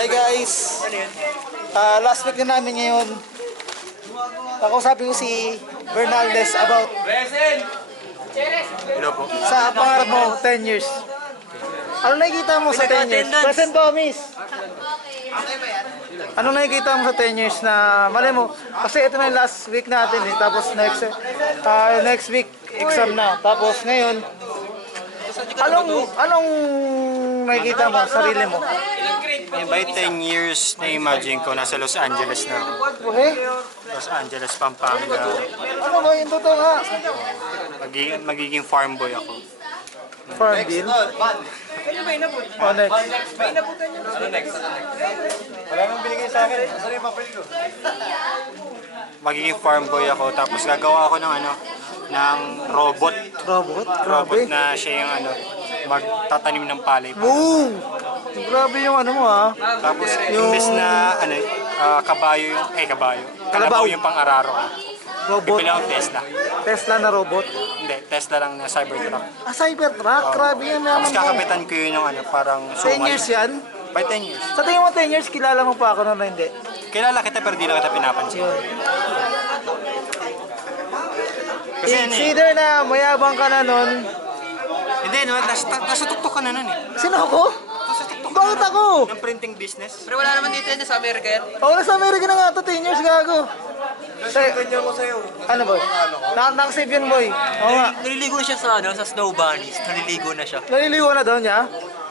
Hi guys! Last week na namin ngayon. Nakausapin ko si Bernaldez about Hello po. sa pangarap mo, 10 years. Ano nakikita mo sa 10 years? Present po, miss! Ano nakikita mo sa 10 years na mali mo? Kasi ito na yung last week natin eh. Tapos next week exam na. Tapos ngayon, anong nakikita mo sa sarili mo? By 10 years, na-imagine ko, nasa Los Angeles na ako. Okay? Los Angeles, Pampanga. Ano ba yung totoo nga? Magiging farm boy ako. Farm bill? Oh, next. Wala nang binigay sa akin. Saan yung papel ko? Magiging farm boy ako, tapos gagawa ako ng ng robot. Robot? Robot Grabe. na siya yung magtatanim ng palay. Boom! Grabe yung ano mo ha. Tapos imbes na kabayo yung, kabayo. Kalabaw yung pang-araro ko. Robot. Bibili akong Tesla. Tesla na robot. Hindi, Tesla lang na Cybertruck. Cybertruck? Grabe yan naman Tapos mo. kakapitan ko yun yung parang 10 sumal. years yan? By 10 years. Sa tingin mo 10 years, kilala mo pa ako na hindi? Kilala kita pero di lang kita pinapansin. Yun. Kasi ano It's either na mayabang ka na nun. Hindi, no, nasa tuktok ka na nun eh. Sino ako? Nasa tuktok Bakit ako? ng printing business. Pero wala naman dito yan sa Amerika yan. Ako nasa Amerika na nga ito, 10 years gago. Ganyan ko sa'yo. Ano ba? Nakasave yun boy. Oo nga. Naliligo na siya sa snow bunnies. Naliligo na siya. Naliligo na doon niya?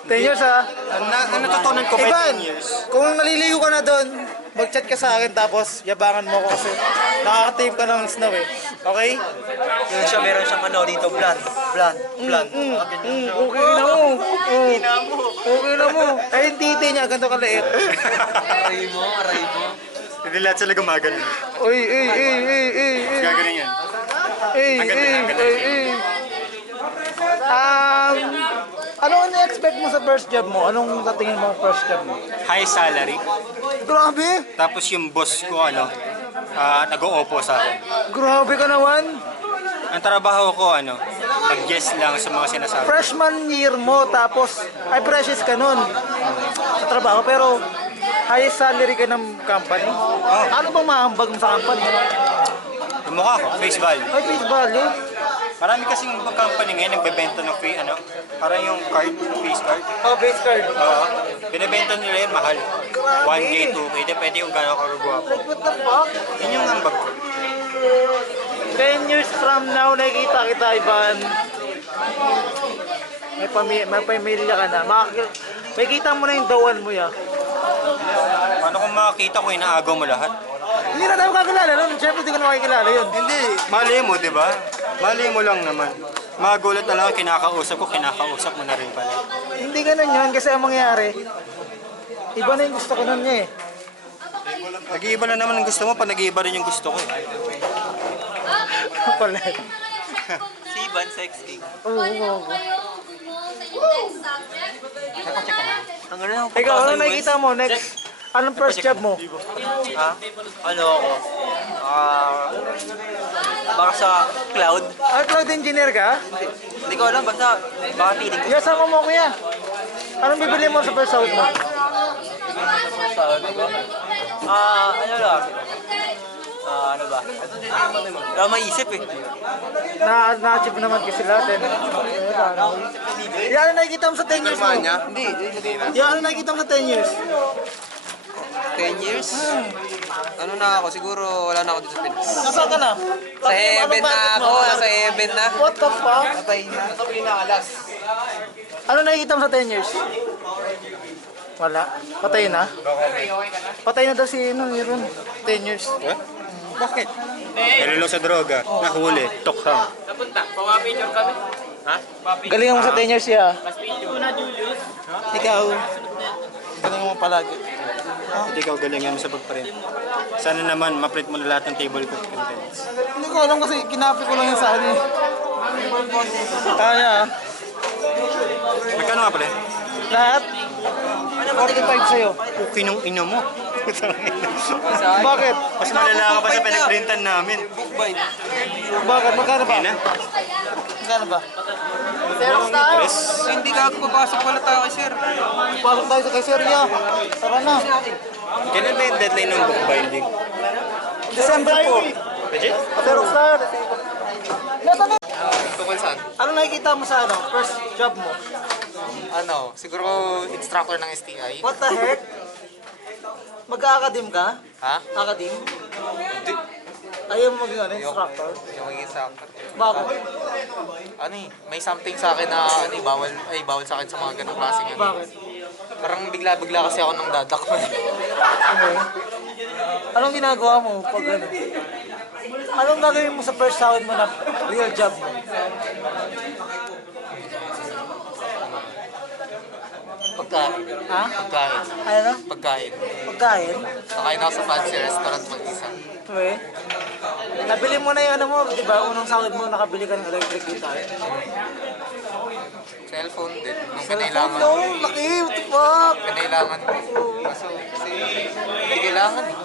10 years ha? Ang natutunan ko by Ivan, 10 years. kung naliligo ka na doon, mag-chat ka sa akin tapos yabangan mo ko kasi nakaka-tape ka ng snow eh. Okay? Yun siya, meron siyang dito, blonde. Okay na mo. Okay na mo. Eh, yung titi niya, ganito kaliit. Aray mo. Hindi lahat sila gumagano. Uy. Gagaling yan. Ang ganda. Ano na-expect mo sa first job mo? Anong tatingin mo first job mo? High salary. Grabe! Tapos yung boss ko nag-o-opo sa akin. Grabe ka naman! Ang trabaho ko mag-guess lang sa mga sinasabi. Freshman year mo, tapos, ay precious ka nun sa trabaho, pero high salary ka ng company. Ano bang mahambag mo sa company? Yung mukha ko, face value. Ay, face value. Marami kasing company ngayon nagbebenta ng parang yung card, face card. Oh, face card. Binibenta nila yun mahal. 1K, 2K, depende yung gano'n karugwa. Like, what the fuck? Yun yung ambag ko. 10 years from now, nakikita kita, Ivan. May pamilya ka na. May kita mo na yung dawan mo, ya. Paano kung makakita ko, inaagaw mo lahat? Hindi na tayo kakilala nun. Siyempre, hindi ko na makikilala yun. Hindi, mali mo, di ba? Mali mo lang naman. Magulat na lang, kinakausap mo na rin pala. Hindi ganun yun kasi ang mangyayari, iba na yung gusto ko nun niya eh. Nag-iiba na naman ang gusto mo, pag nag-iiba rin yung gusto ko. Pala. Si Ivan, sexy. Oo. Ang ano yung Ikaw, ano nakikita mo next? Anong first job mo? Ha? Ano ako? Baka sa cloud. Cloud engineer ka? Hindi ko alam, baka feeling ko Kuya, sama mo kuya. Anong bibili mo sa first out mo? sa ano ko. Ano lang? Ano ba? Wala maisip eh. Na-achieve naman kasi lahat eh. Yan ang nakikita mo sa 10 years mo. Hindi. Yan ang nakikita mo sa 10 years. 10 years? Ano na ako? Siguro wala na ako dito sa Pinas. Nasaan ka na? Sa heaven na ako. Sa heaven na. What the fuck? Patay na. Ano nakikita mo sa 10 years? Wala. Patay na? Patay na daw si Ron. 10 years. Bakit? Nalilo sa droga, nahuli, tokhang. Galingan mo sa 10 years siya. Ikaw. Galingan mo palagi. Hindi ka galingan mo sa pagprint. Sana naman, ma-print mo na lahat ng table cook contents. Hindi ko alam kasi kinapi ko lang yung sa akin. Kaya. Magkano nga pala? Lahat? 45 sa'yo. Okay nung ino mo. Bakit? Mas malala ka pa sa pinagprintan namin. Book bite. Bakit? Magkano ba? Okay na? Magkano ba? Hindi ka papasok pala tayo kay sir. Pasok tayo sa kay Sir Ria. Tara na. Kailan ba yung deadline ng book binding? December po. Legit? Xerox tayo. Nasa na? Tungkol saan? Ano nakikita mo sa first job mo? Ano, siguro instructor ng STI. What the heck? Mag-a-academ ka? Ha? Academ? Hindi. Ayaw mo maging instructor? Yung maging instructor. Bakit? Ano eh, may something sa akin na ano eh, bawal sa akin sa mga ganong klaseng ano. Bakit? Parang bigla-bigla kasi ako nang dadak mo. Ano? Anong ginagawa mo pag ano? Anong gagawin mo sa first sahod mo na real job mo? Pagkain. Ha? Pagkain. Ano? Pagkain. Pagkain? Nakain ako sa fancy restaurant mag-isa. Okay. Nabili mo na yung ano mo, di ba? Unang sahod mo, nakabili ka ng electric guitar. Cellphone din. Nung Cellphone, kinailangan. no? Laki, what the fuck? Kinailangan ko. Kaso kasi hindi kailangan eh.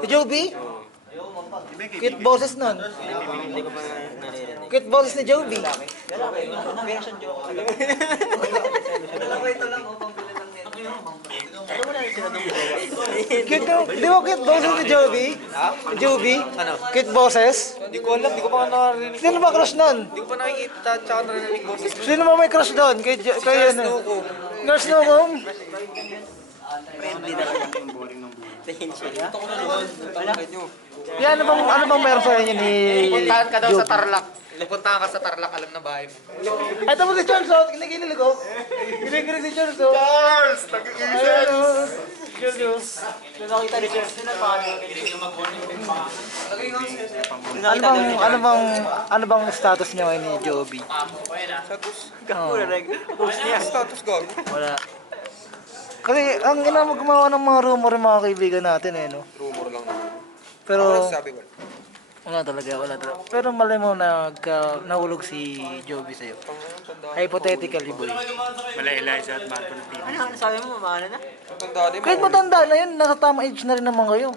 Si Joby? Cute boses nun. Cute boses ni Joby. Cute no? Di ba cute boses ni Joby? Joby? Ano? Cute boses? Hindi ko alam, hindi ko pa narinig. Sino ba crush nun? Hindi ko pa nakikita, tsaka narinig boses. Sino ba may crush doon? Kay ano? Nurse Nukum? Yan, ano bang meron sa inyo ni Puntahan ka daw Joby? sa Tarlac. Puntahan ka sa Tarlac, alam na bahay mo. Ay, tapos si Charles, oh. Kinikilig ko. Kinikilig si Charles, oh. Charles! Ayun, oh. Charles. Nakita ni Charles. Ano bang status niya ngayon ni Joby? Status? Status ko. Wala. Kasi ang ina mo gumawa ng mga rumor yung mga kaibigan natin eh, no? Rumor lang naman. Pero Sabi ko. wala talaga. Pero malay mo nahulog si Joby sa'yo. Hypothetically, boy. Wala Eliza at Marco na TV. Ano sabi mo, mamahal na? Tanda din mo. Kahit matanda na yun, nasa tamang age na rin naman kayo.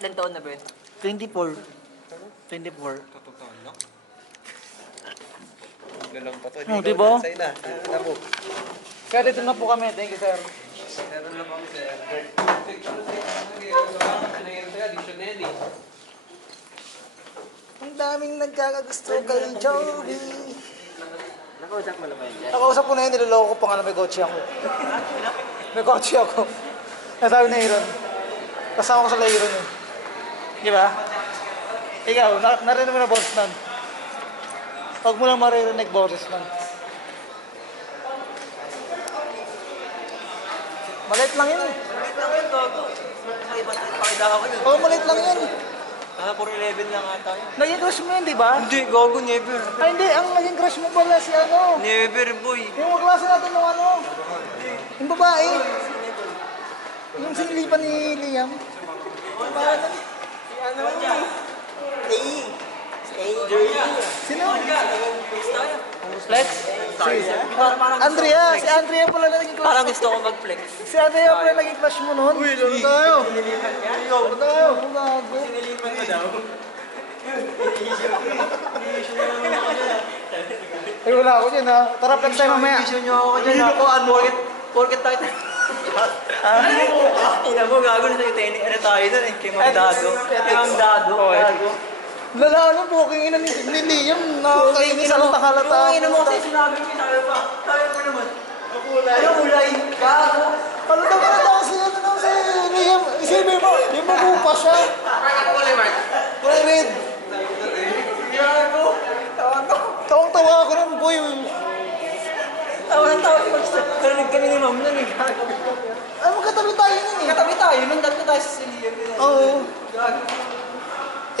Ilan taon na ba yun? 24. 24. Totoo lang. Lalang pa to. Oh, di ba? Sa'yo na. Alam mo. Kaya dito na po kami. Thank you, sir. Meron na kami sir. Ang daming nagkakagusto kay Joby. Nakausap mo na ba yun dyan? Nakausap ko na yun, niloloko ko pa nga na may kotse ako. May kotse ako. Nasabi na Aaron. Kasama ko sa Aaron eh. Di ba? Ikaw, narinig mo na boses nun. Huwag mo lang maririnig boses nun. Maliit lang yun. Maliit lang yun, gago. Pakida ako yun. Oo, maliit lang yun. Puro 11 lang ata yun. Naging crush mo yun, di ba? Hindi, gago, never. Ay, hindi. Ang naging crush mo pala si ano. Never, boy. Yung klase natin ng ano. Yung babae. Yung sinilipan ni Liam. Sino? Flex? Andrea. Si Andrea pala na naging crush. Parang gusto ko mag-flex. Si Andrea pala naging crush mo noon. Uy, laro tayo. Laro tayo. Gago. Ay, wala ako dyan ha. Tara, flex tayo mamaya. Vision nyo ako dyan. Ako, porket tayo. Ina mo, gago na tayo. Ano tayo dun eh? Kay Mang Dado. Kay Mang Dado. Gago. Lala, ano, booking ina ni Liam. Nakakainis ang takalata. Ina mo kasi sinabi mo, sabi pa. Sabi mo naman. Ano kulay? Gago. Ano daw ka na si Liam? Isipin mo, yung mabupa siya. Ano kulay, Mark? Kulay red. Gago. Tawang-tawa ako nun, boy. Tawa ng tawa si Max. Karinig kami ni Ma'am nun eh. Gago. Ay, magkatabi tayo nun eh. Katabi tayo, nung dati tayo sa Siliam. Oo. Gago.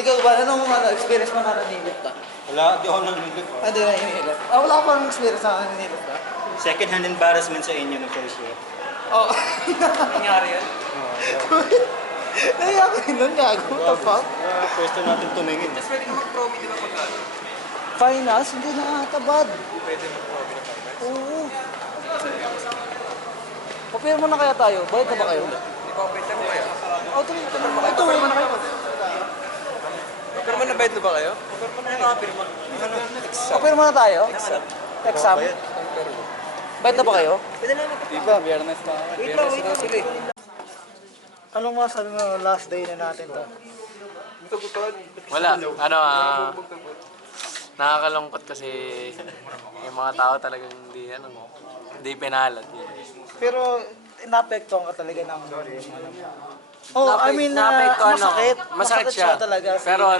Ikaw ba, anong experience mo na nanilip ka? Wala, di ako nanilip. Ah, di na inilip. Wala ka pang experience na nanilip ka? Second hand embarrassment sa inyo ng first year. Oo. Nangyari yan? Naiyak ko yun nun, gago. What the fuck? First time natin tumingin. Mas pwede ka mag-promi, di ba pagkano? Finals, hindi na atabad. Pwede mag-promi na pagkano? Oo. Papir mo na kaya tayo? Bayad na ba kayo? Di ba pwede mo kaya? Oh, tuloy. Ito, mo na kayo. Pero man nabayad na ba kayo? Open muna tayo. Exam. Bayad na ba kayo? Sige. Anong masabi mo last day na natin to? Wala. Nakakalungkot kasi yung mga tao talagang hindi pinalad. Pero naapektuhan ka talaga ng Oh, I mean, Naapektuhan ako. masakit. Masakit siya. talaga. Pero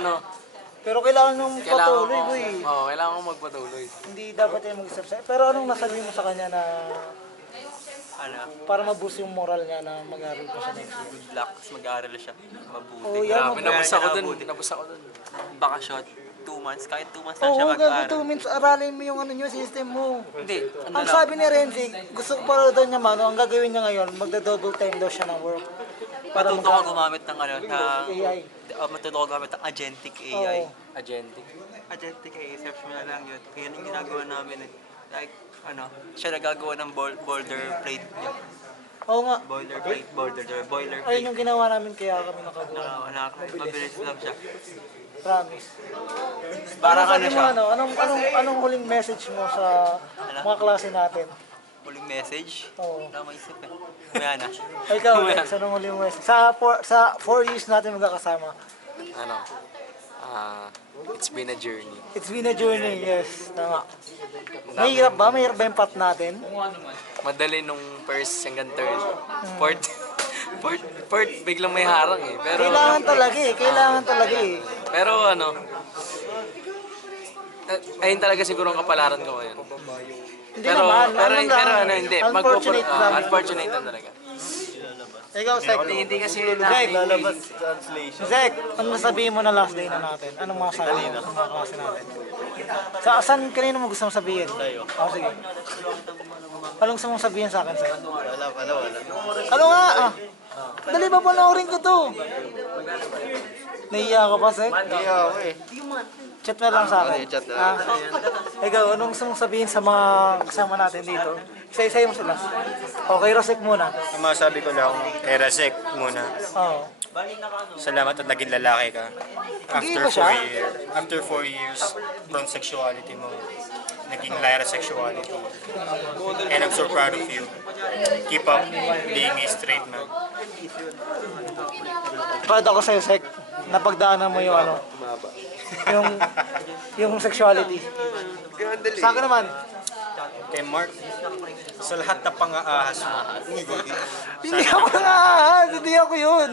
Pero kailangan nung patuloy, boy. kailangan ko magpatuloy. Hindi dapat yung mag-isip sa'yo. Pero anong nasabi mo sa kanya na para ma-boost yung moral niya na mag-aaral pa siya next year? Good luck, tapos mag-aaral siya. Mabuti. Oh, yan. Grabe, nabasa ko dun. Bakasyon, 2 months. Kahit 2 months lang siya Oo, mag-aaral. gago 2 minutes. Aralin mo yung system mo. Hindi. Ang sabi ni Renzi, gusto ko para daw niya ang gagawin niya ngayon, magda-double time daw siya ng work. Para Matuto ko gumamit ng AI. matuto ko gumamit ng agentic AI. Oo. Agentic. Agentic AI, search mo na lang yun. Kaya yung ginagawa namin eh. Like, siya nagagawa ng boulder plate niya. Oo nga. Boiler plate, boiler Ayun plate. yung ginawa namin kaya kami nakagawa. Mabilis lang siya. Promise. Parang Sabi mo, siya. anong huling message mo sa mga klase natin? Huling message. Oo. Wala maisip eh. Maya na. Ikaw, Lex, anong huling message? Sa 4 years natin magkakasama. It's been a journey. It's been a journey, yes. Tama. Mahirap ba? Mahirap ba yung path natin? Madali nung first hanggang third. Fourth, biglang may harang eh. Pero, Kailangan talaga eh. pero ayun talaga siguro ang kapalaran ko ngayon. Hindi naman. Hindi. Unfortunate lang. Unfortunate lang talaga. Ikaw, Zek. Hindi kasi Zek, Zek, ano sabihin mo na last day na natin? Anong masasabi mo sa mga klase natin? Saan kanino mo gusto mong sabihin? Sige. Anong gusto mong sabihin sa akin, Zek? Wala. Ano nga? Dali ba panoorin ko to? Nahiya ka pa, Zek? Nahiya ako eh. Chat na lang sa akin. Chat na lang. Ikaw, anong gusto mong sabihin sa mga kasama natin dito? Isa-isa mo sila. Okay, Rosek muna. Ang masabi ko lang, kay Rasek muna. Oo. Salamat at naging lalaki ka. Hindi ba siya? After 4 years from sexuality mo, naging Lyra sexuality. And I'm so proud of you. Keep up being a straight man. Proud ako sa'yo, Sek. Napagdaanan mo yung yung sexuality. Kaya ang dali. Sa akin naman, Kay Mark, sa lahat na pang-aahas mo, hindi ako nangaahas, hindi ako yun.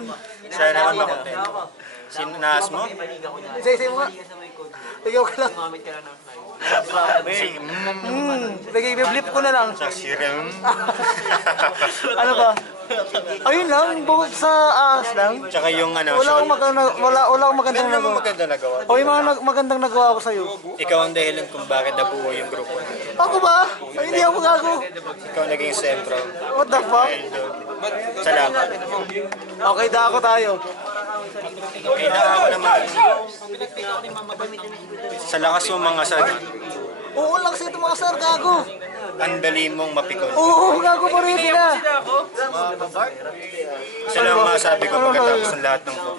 sana naman makontento. Sinahas mo? Isa-isa mo nga. Ikaw ka lang. Si Sige, i-blip ko na lang. si Rem. Ano ba? Ayun lang, bukod sa ahas lang. Tsaka yung Wala akong magandang Meron naman nagawa. maganda nagawa. O yung mga magandang nagawa ko sa'yo. Ikaw ang dahilan kung bakit nabuo yung grupo natin. Ako ba? Ay, hindi ako gago. Ikaw naging sentro. What the fuck? Dahil doon. Salamat. Okay, dako tayo. Kaya ako naman. Sa lakas mo mga sagot, Oo lang sa ito mga sir, gago. ang dali mong mapikon. Oo, gago pa rin sila. Isa lang ang masabi ko pagkatapos ng lahat ng to.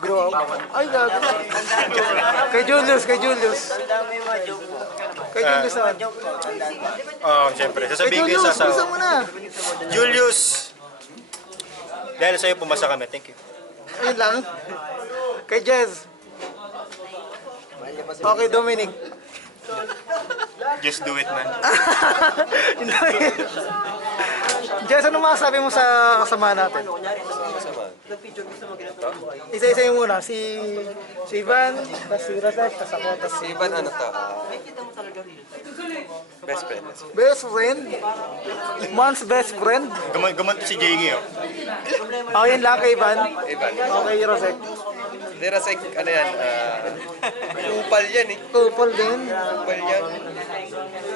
Grow up. Ay, gago. Kay Julius. Kay Julius naman. Oo, siyempre. Kay Sasabihin ko yung Julius, sasawa. gusto mo na. Julius! Dahil sa'yo pumasa kami. Thank you. Ayun lang. Kay Jez. Okay, Dominic. Just do it, man. Jez, ano masasabi mo sa kasama natin? Isa-isa yung muna. Si Ivan, tapos si Rasek, tapos ako, tapos si... Iban ano to? Best friend. Best friend? Man's best friend? Gumanto si JG, oh. Oh, yun lang kay Ivan. Iban. Okay, Rasek. Derasek, ano yan? Upal yan eh. Couple din. Upal yan.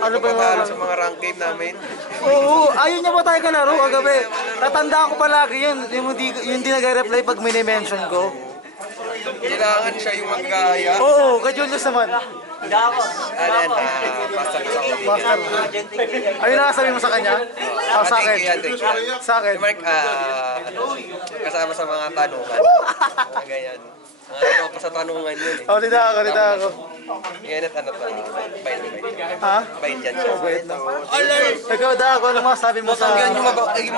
Ano ba Patalo yung... sa mga rank game namin. Oo, ayun niya ba tayo kalaro kagabi? Tatandaan ko palagi yun. Yung di nag-reply pag minimension ko. Kailangan siya yung magkaya. Oo, kay Julius naman. Ano yan? Master ko. Master. Ayun na sabi mo sa kanya? O sa akin? Thank you. Sa akin. Si Mark, kasama sa mga tanungan. Mga ganyan. Ano pa sa tanungan yun eh. Oh, dito ako. Yan at ano pa. Bait. Ha? Bait yan siya. Ikaw da ako, ano masabi mo sa... Tanggihan yung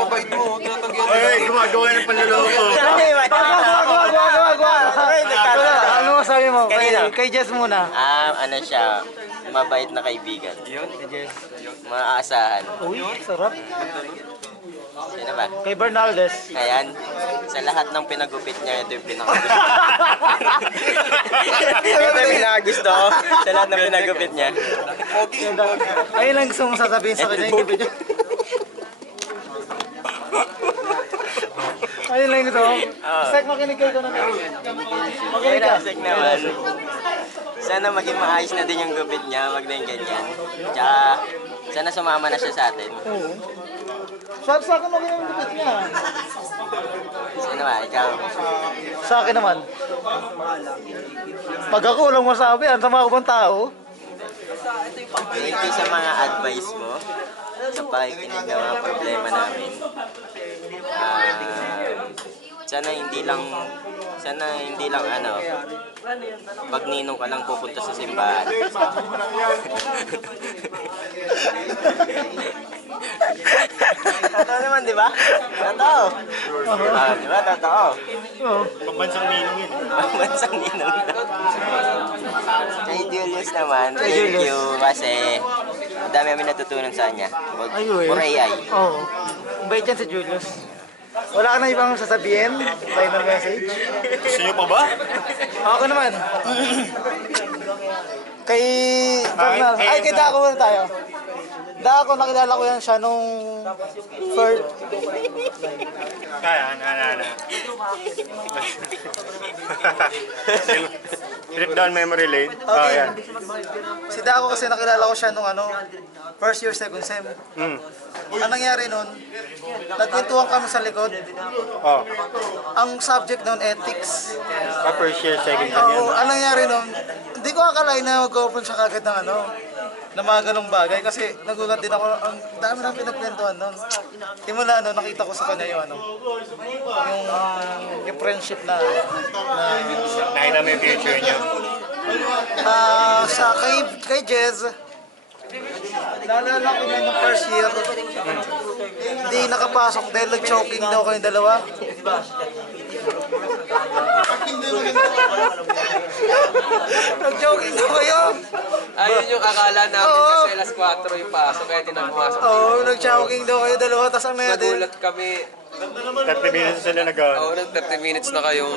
mabait mo. Tinatanggihan Ay, gumagawa ng panluloko. Ano masabi mo? Kanino? Kay Jess muna. Ano siya, mabait na kaibigan. Maaasahan. Uy, sarap. Sino ba? Kay Bernaldez. Ayan, sa lahat ng pinagupit niya, ito yung pinakagusto. Ito yung pinakagusto ko, sa lahat ng pinagupit niya. Ayun lang gusto mong sasabihin sa kanya yung gabi niya. Ayun lang gusto mo. Sek, makinig kayo na. Makinig ka. Pinasig naman. Sana maging maayos na din yung gupit niya, wag na yung ganyan. Tsaka, sana sumama na siya sa atin. Oo. Sa akin okay naman yung niya. Sino ba, ikaw? Sa akin naman. Pag ako walang masabi, ang sama ko bang tao? Thank you sa mga advice mo, sa pakikinig ng mga problema namin. Sana hindi lang ano, pag ninong ka lang pupunta sa simbahan. Totoo naman, di ba? Totoo. Di ba? Totoo. Oo. Pambansang ninong yun. Bansang ninong na. Kay Julius naman, thank you kasi ang dami kami natutunan sa kanya. Ayun. For AI. Oo. Bait yan si Julius. Wala ka na ibang sasabihin? Final message? Gusto nyo pa ba? Ako naman. Kay Bernal. Ay, kay Dako muna tayo. Dako, nakilala ko yan siya nung first... Kaya, na. Trip down memory lane. Oh, yan. Si Dako kasi nakilala ko siya nung first year, second sem. Ang nangyari nun, nagkwentuhan kami sa likod. Oh, Ang subject nun, ethics. first year, second year. Oo, ang nangyari nun, hindi ko akalain na mag-open siya kagad ng na mga ganong bagay kasi nagulat din ako, ang dami ng pinagkwentuhan nun. Simula nakita ko sa kanya yung yung friendship na Nakita mo yung future nyo. sa kay Jez, naalala ko na nung first year, hindi nakapasok dahil nag-choking daw kayong dalawa. Nag-choking daw kayo. Ayun yung akala namin kasi alas 4 yung pasok kaya di na pumasok. Oo, nag-choking daw kayo dalawa, tapos ang nangyari. Nagulat kami. 30 minutes sila nag-ano. Oo, nag 30 minutes na kayong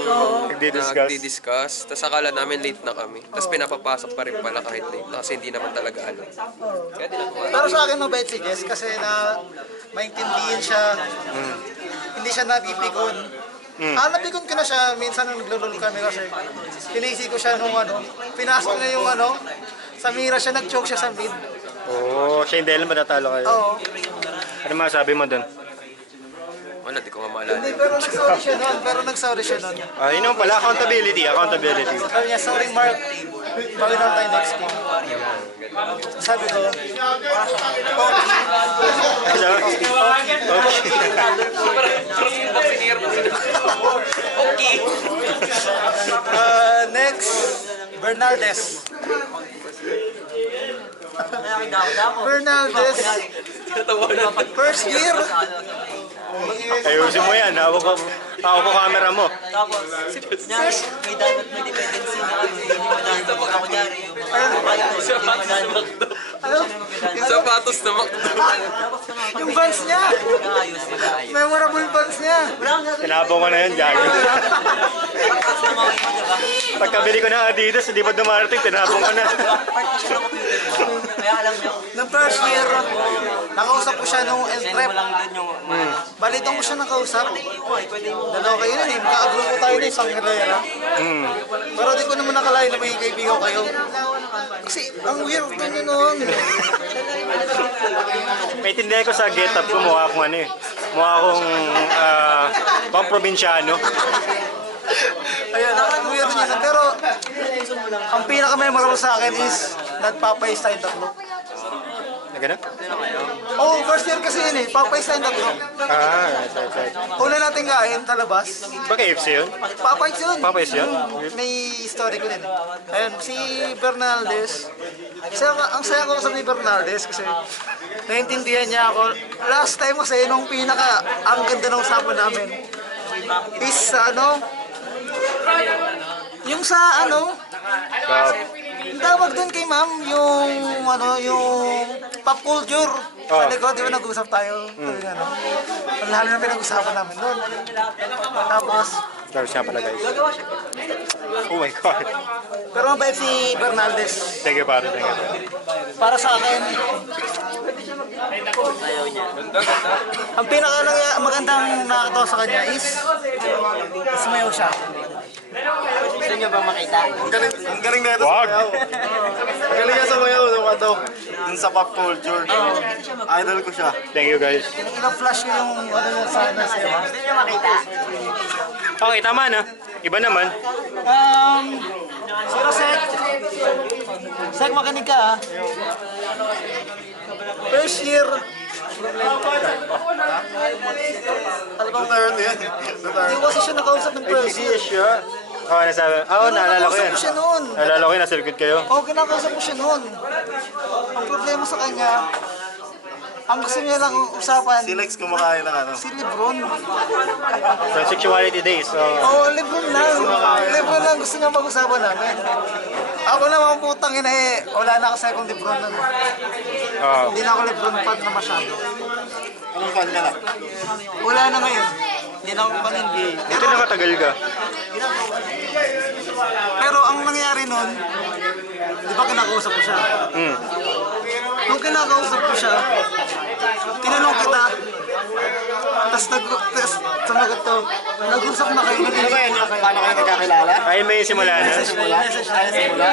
nagdi-discuss. Tapos akala namin late na kami. Tapos pinapapasok pa rin pala kahit late na kasi hindi naman talaga alam. Kaya di na pumasok. Pero sa akin mabait si Jess kasi na maintindihan siya. Hindi siya napipikon. Napikon ko na siya minsan nung naglulol kami kasi tinisi ko siya nung pinasok niya yung sa mira siya, nag-choke siya sa mid. Oo, siya yung dahil matatalo kayo. Oo. Ano masabi mo dun? Wala, di ko nga maalala. Hindi, pero nag-sorry siya nun. Yun naman pala, accountability. Sabi niya, sorry Mark, bawin naman tayo next game. Sabi ko, next, Bernaldez. Bernaldez, first year. Ayusin mo yan. Hawak ko camera mo. Tapos, may dapat may dependency na hindi mo madaan pag ako nyari yung Yung sapatos na makdo. Yung Vans niya. mag-aayos nila. Memorable Vans niya. Tinapon ko na yun, Jago. Tapos na mga mo, diba? Pagkabili ko ng Adidas, hindi pa dumarating, tinapon ko na. Part siya ng computer ko. Kaya alam niyo, Nung first year, nakausap ko siya nung send entrep. mo lang din yung Balitong ko siya nakausap. pwede mo. Dalawa kayo nun eh. Magkakagrupo tayo na isang galera. Pero di ko naman nakalain na may kaibigan kayo. Kasi ang weird nun noon. May tindihan ko sa get-up ko, mukha akong ano eh. Mukha akong pang probinsyano. Ayun, ang weird niya. Pero ang pinaka-memorable sa akin is nagpapayos tayong tatlo. Na gano'n? Oh, first year kasi yun eh. Popeyes tayong tatlo. Right. Una natin kain sa labas. Ba KFC yun? Popeyes yun. Popeyes yun? May story ko din eh. Ayun, si Bernaldez. Ang saya ko sa ni Bernaldez kasi naintindihan niya ako. Last time kasi nung ang ganda ng usapan namin is yung sa yung tawag doon kay ma'am, yung pop culture. Sa likod, di ba nag-usap tayo? Ang lalo na pinag-usapan namin doon. Tapos siya pala guys. Oh my God. pero mabait si Bernaldez. Thank you pare, thank you. Para sa akin, ang magandang nakakatawa sa kanya is sumayaw siya. Gusto nyo ba makita? Ang galing na ito Wag! sa mayaw. Ang galing niya sa mayaw. Dun sa pop culture. Idol ko siya. Thank you guys. Ina-flash ko yung sana sa'yo. Gusto nyo makita? Okay, tama na. Iba naman. Sino Sek? Sek, makinig ka ah. First year. Duterte yan. Hindi ko kasi siya nakausap ng first year. siya. Oh, nasabi. Naalala ko yan. Kinakausap ko siya noon. Naalala ko yun, nasa likod kayo. Oo, kinakausap ko siya noon. Ang problema sa kanya, ang gusto niya lang usapan, Si Lex kumakain ng ano. si Lebron. From Sexuality Days. So, Oo, Lebron lang. Lebron lang gusto niya pag-usapan namin. Ako naman putang ina eh, wala na ako sa akong Lebron nun. Hindi na ako Lebron fan na masyado. Anong fan ka na? Wala na ngayon. Hindi na ako fan NBA. ito na matagal ka. Pero ang nangyari nun, di ba kinakausap ko siya? Nung kinakausap ko siya, tinanong kita, tapos sumagot to, nag-usap na kayo, Ano ba yan? Paano kayo nagkakilala? Ayun ba yung simula na? message tayo simula.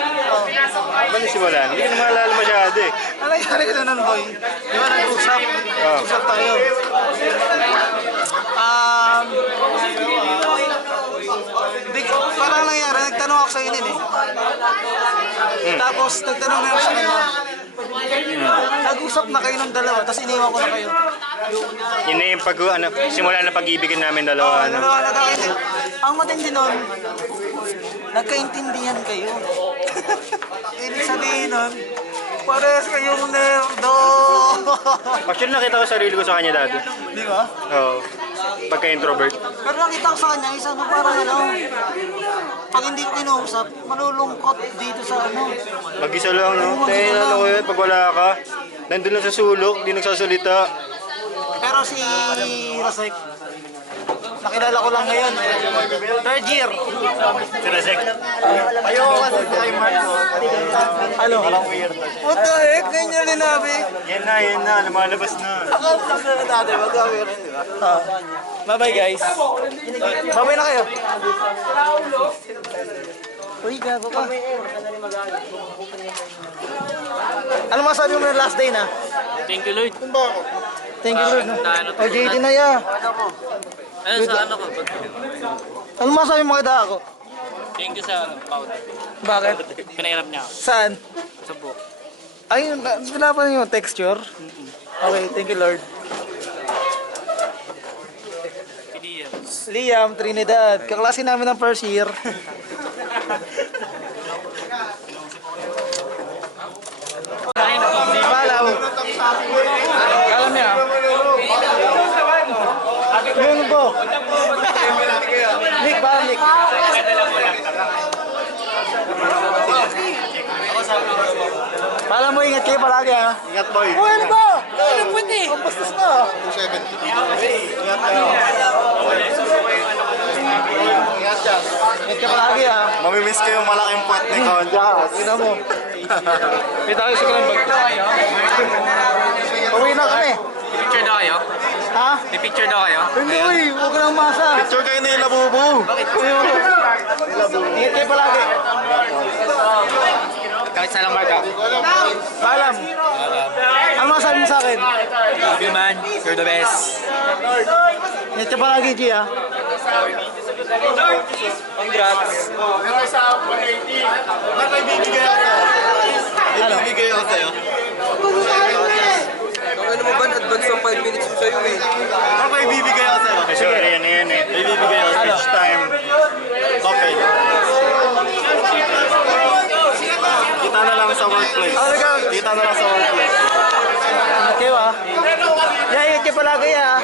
Ba yung simula na? Hindi ko na maalala masyado eh. Ano nangyari ko nun, boy? Di ba nag-usap? Usap tayo. Parang nangyari, nagtanong ako sa inyo eh. Tapos nagtanong na ako sa kanya. Nag-usap na kayo ng dalawa, tapos iniwan ko na kayo. Yun na yung simula na pag-ibigan namin dalawa. Dalawa nagkakaintindi. Ang matindi nun, nagkaintindihan kayo. Ibig sabihin nun, parehas kayong nerdo. Actually, nakita ko sarili ko sa kanya dati. Di ba? Oo. Pagka-introvert. Pero nakita ko sa kanya, isa parang pag hindi ko kinausap, malulungkot dito sa Mag-isa lang, no? Tayo na ko yun, pag wala ka. Nandun lang sa sulok, di nagsasalita. Pero si Rosek, nakilala ko lang ngayon. Third year. Si Razek. Ayoko kasi kay Marco. Ano? What the heck? Ganyan din nabi. Yan na, lumalabas na. Naka-vlog na dati, mag-away rin, di ba? Bye-bye guys. Bye-bye na kayo. Uy, gago ka. Ano masabi mo ng last day na? Thank you, Lord. Thank you, Lord. O, JD na ya. Ano sa ano ko? Ano masabi mo kay ako? Thank you sa powder. Bakit? Pinahirap niya ako. Saan? Sa buhok. Ay, pinapan yung texture? Okay, thank you, Lord. Liam, Trinidad. Kaklase namin ng first year. Palaw. Alam niya. Yun po. Nick, ba? Nick. Pala mo, ingat kayo palagi ha. Ingat boy. Uy, ano ba? Ano pwede? Ang bastos na. 270. Ingat kayo. Ingat siya. Ingat ka palagi ha. Mamimiss ko yung malaking puwet ni Konja. Kita mo. Kita kayo sa kalambag. Uwi na kami. Picture daw kayo? Ha? May picture daw kayo? Hindi, uy. Huwag ka nang masa. Picture kayo ni Labubu. Ingat kayo palagi. Kahit sa lang marka. Paalam. Ano masabi mo sa akin? Love you, man. You're the best. Ingat ka palagi, G ha. Congrats. May bibigay ako. May bibigay ako sa'yo. Ano mo ba na ka palagi ah.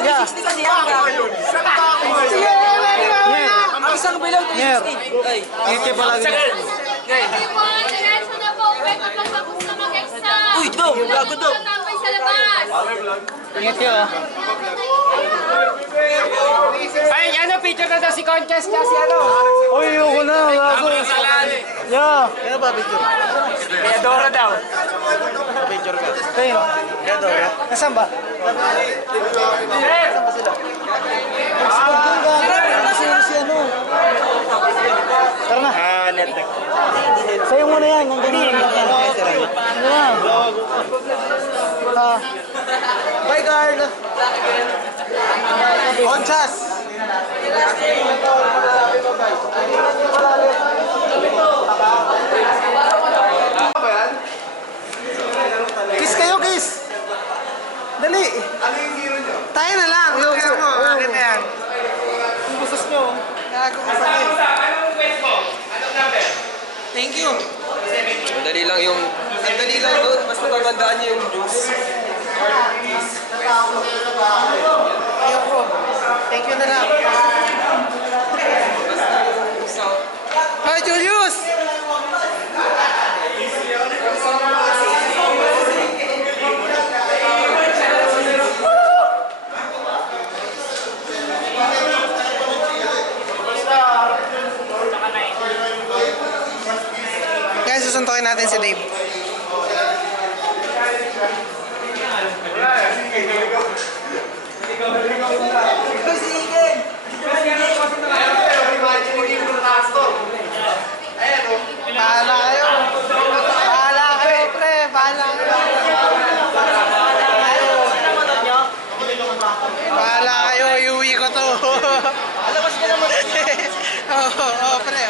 Yeah. Sige, Ang isang bilang Nger. Ingat ka palagi. Everyone, diretso na po. Uwi kapag tapos na mag-exam. Uy, go! Gago daw! Tambay sa labas. Ingat ka ah. Ay, ano, picture na daw si Conchas kasi ano. Uy, ayoko na. Gago. Yeah. Kaya ba, picture? Kaya Dora daw. Picture ka. Kayo. Kaya daw, ya? Nasaan ba? Si ano? Tara na. Netflix. Sa'yo muna yan. Ang ganyan. Ano yan? Bye, Carl. Conchas. Kiss kayo, kiss. Dali. Tayo na lang. Akin na yan. Yung gustos nyo. Thank you! Ang dali lang yung... Ang dali lang doon. Basta pagandaan niyo yung juice. Ayoko. Thank you na lang. Hi, Julius! Guys, susuntokin natin si Dave. Bahala kayo. Bahala kayo, pre. Bahala kayo. Bahala kayo. Iuwi ko to. Alabas ka naman. Oo, pre.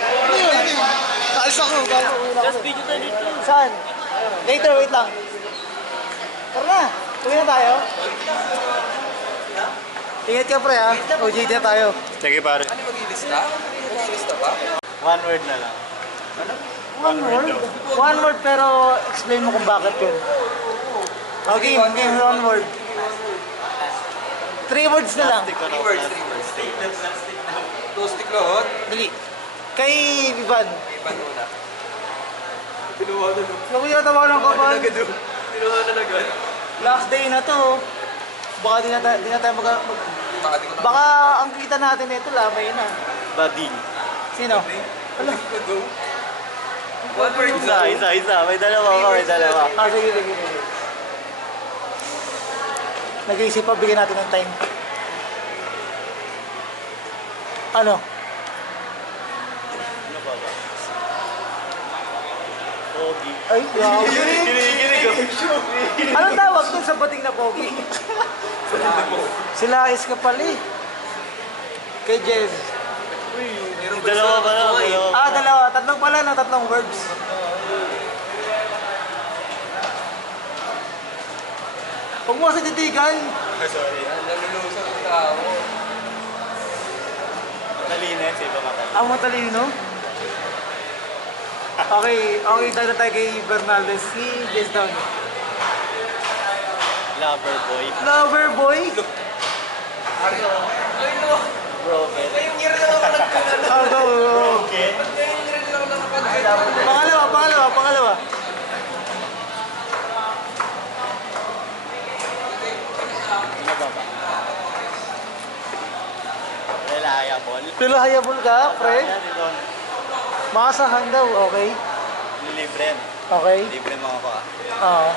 Ano yun? Kalis ako. Just video tayo dito. Saan? Later, wait lang. Tara na. Uwi na tayo. Ingat ka, pre, ha? OJT na tayo. Sige pare. Ano mag-ilista? Mag-ilista ba? One word na lang. One word? One word, pero explain mo kung bakit yun. Okay, game, one word. 3 words na lang. 3 words. Toastic lahat. Dali. Kay Vivan. Iban muna. Naku yung tawa ng kapal. Pinuha na agad. Last day na to. Baka di na tayo Baka di ko na... Baka ang kita natin nito lamay na. Bading. Sino? Wala. One word Isa. May dalawa ka, may dalawa. Sige. Nag-iisip pa, bigyan natin ng time. Ano? Pogi. Ay, grabe. Kinikilig ako. Anong tawag dun sa bating na pogi? Sila is ka pala eh. Kay Jeff. Dalawa pa lang. Dalawa. Tatlong pala na, tatlong words. Huwag mo kasi titigan. Sorry. Nalulusaw yung tao. Malinis, iba mata. Ang matalino. Okay, tayo na tayo kay Bernaldez. Si Jess Down. Lover boy. Lover boy. Broken. Ngayong year lang ako nagkagano. Go. Okay. Ngayong year lang ako nakapag-ano. Pangalawa. Ano ba ba? Reliable. Reliable ka, pre. Yan, ito. Makasahan daw, okay? Libre. Okay. Libre mo ako ah. Oo.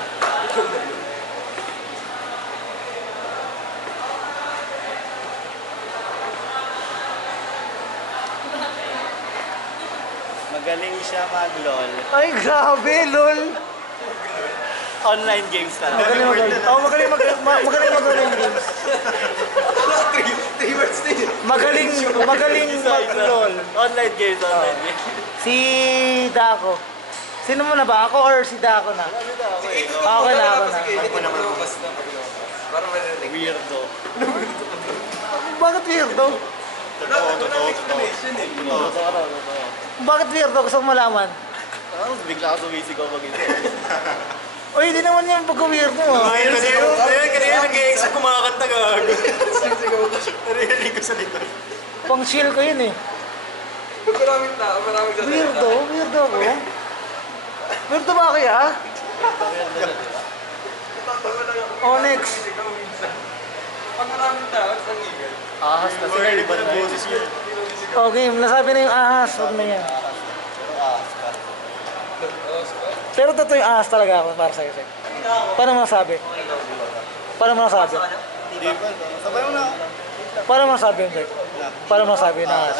Magaling siya mag-LOL. Ay, grabe, lol. Online games talaga. Magaling mag-online games. 3 words na yun. Magaling mag-lol. Online games. Si Dako. Sino mo na ba? Ako or si Dako na? Ako na. Sige, maglabas na. Para marinig. Weirdo. Bakit weirdo? Totoo. Bakit weirdo? Gusto ko malaman. Bigla ka sumisigaw mag-ito. Uy, hindi naman yung pagka-weirdo mo. Kanina nag-i-ex ako kumakanta gago. Narinig ko sa likod. Pang chill ko yun eh. Maraming tao, maraming tao. Weirdo ako. Weirdo ba kaya? Oh, next. Pag maraming tao, sangigan. Ahas kasi. Marinig ko ng boses yun. Oh, game. Nasabi na yung ahas. Huwag na yan. Pero totoo yung ahas talaga ako para sa'yo, Sek. Paano mo nasabi? Paano mo nasabi? Sabay mo na. Paano mo nasabi yun, Sek? Paano mo nasabi na ahas?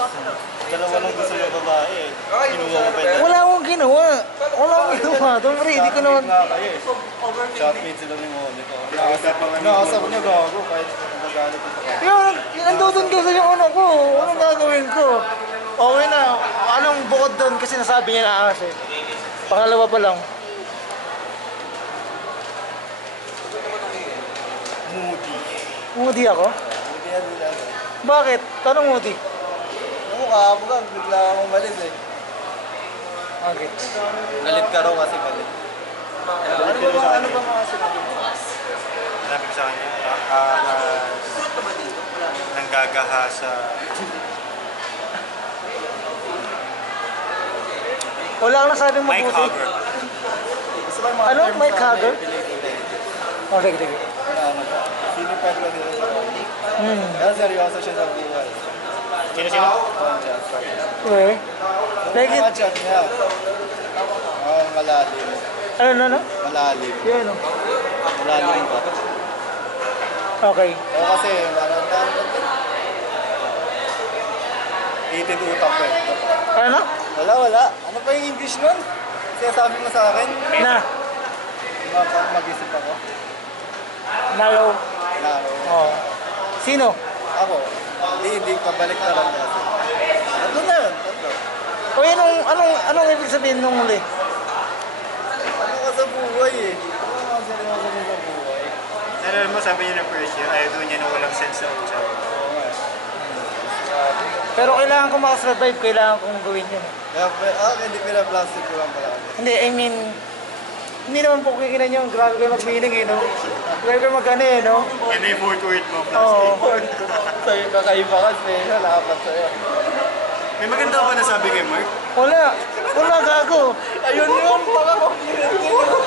Dalawa lang gusto yung babae eh. Kinuha ko pa yun. Wala akong ginawa. Wala akong ginawa. Don't worry, hindi ko naman... Shopmate sila ni Monica. Nakasap niya gago kahit nagagalit ko pa. Yun, nandun kasi yung ano ko. Anong gagawin ko? Okay na. Anong bukod doon kasi nasabi niya na ahas eh. Pangalawa pa lang. Moody. Moody ako? Moody yan nila. Bakit? Tanong Moody. Ano ka? Bugang bigla akong malis eh. Bakit? Galit ka raw kasi galit. Ano ba mga sinabi mo? Sabi ko sa kanya, nanggagaha sa... Wala kang nasabing Mike mabuti. Hugger. Gusto ba yung mga Ano? terms Mike sa Hugger? pili-pili? Oh, sige, sige. Ano ba? Sino pa ba nila sa Kaya seryoso siya sa buhay. Sino? Conscious. Okay. Like Yung mga it. chat niya. Malalim. Ano? Malalim. Yun, no? Malalim pa. Okay. O kasi, ano tawag ito? Itin utak ko eh. Ano? Wala. Ano pa yung English nun? Kaya sabi mo sa akin, Na. mag-isip ako. Nalo. Laro. Oh. Sino? Ako. Hindi, pabalik na lang kasi. Ano na yun? Ano? O yun, anong ibig sabihin nung huli? Ano ka sa buhay eh? Ano ka seryoso mo sa buhay? Alam mo, sabi niya na first year, ayaw doon niya na walang sense sa usap. Oo nga. Pero kailangan ko makasurvive, kailangan kong gawin yun. Kaya, hindi pinaplastic ko lang pala. Hindi, I mean, hindi naman po kikinan nyo, grabe kayo mag-meaning eh, no? Grabe kayo mag-ano eh, no? Yan na yung fourth word mo, Oo. plastic. Sa'yo kakaiba ka, special. Apat sa'yo. May maganda ba nasabi kay Mark? Wala gago. Ayun yun! Baka ko.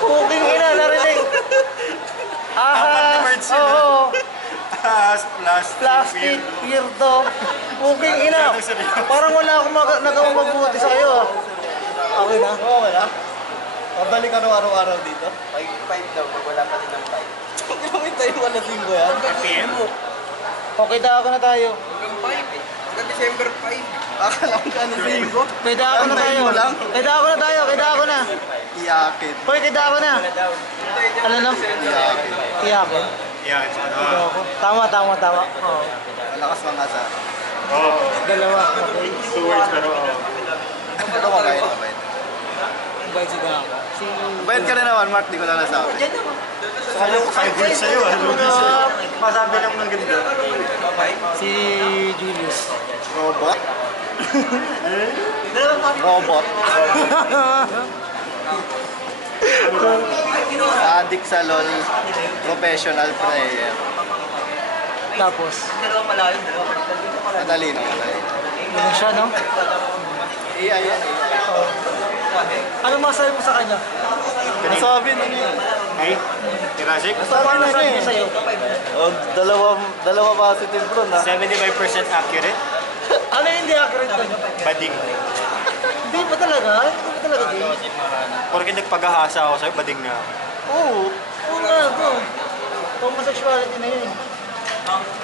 Puking ina, narinig. Apat na words yun, Oo. Plastic, Plastic, weirdo. Puking ina. Parang wala akong nagawang mabuti sa kayo. Okay na? Oo, wala. Pabalik ka araw-araw dito. 5 daw, pag wala pa din ng 5. Kailangan tayo wala linggo yan. PM? Okay, dako na tayo. Hanggang 5 eh. Hanggang December 5. Akala ko ka na linggo. Kay dako na tayo. Antayin mo lang. Kay dako na tayo, kay dako na. Iyakin. Hoy, kay dako na. Ano na? Iyakin. Iyakon. Yeah, it's Dako. Tama. Oo. Malakas mga asa. Oh, Dalawa. Okay. 2 words pero Ito mabait. Bayad si dako. Si... Mabait ka rin naman, Mark. Di ko lang nasabi. Sayang 5 words sa'yo, lugi sa'yo. Masabi lang ng ganda. Si Julius. Robot? Robot. Addict sa LOL. Professional player. Tapos, Madali na. yun siya, no? AI yan. Anong masabi mo sa kanya? Nasabi na niya. Hey, Jurassic? Paano sabi niya sa'yo? Oh, dalawa positive bro na. 75% accurate, Ano yung hindi accurate doon? bading. Hindi pa talaga? Hindi pa talaga din? Porque nagpag-ahasa ako sa'yo, bading na. Oo. Oo nga, bro. Homosexuality na yun.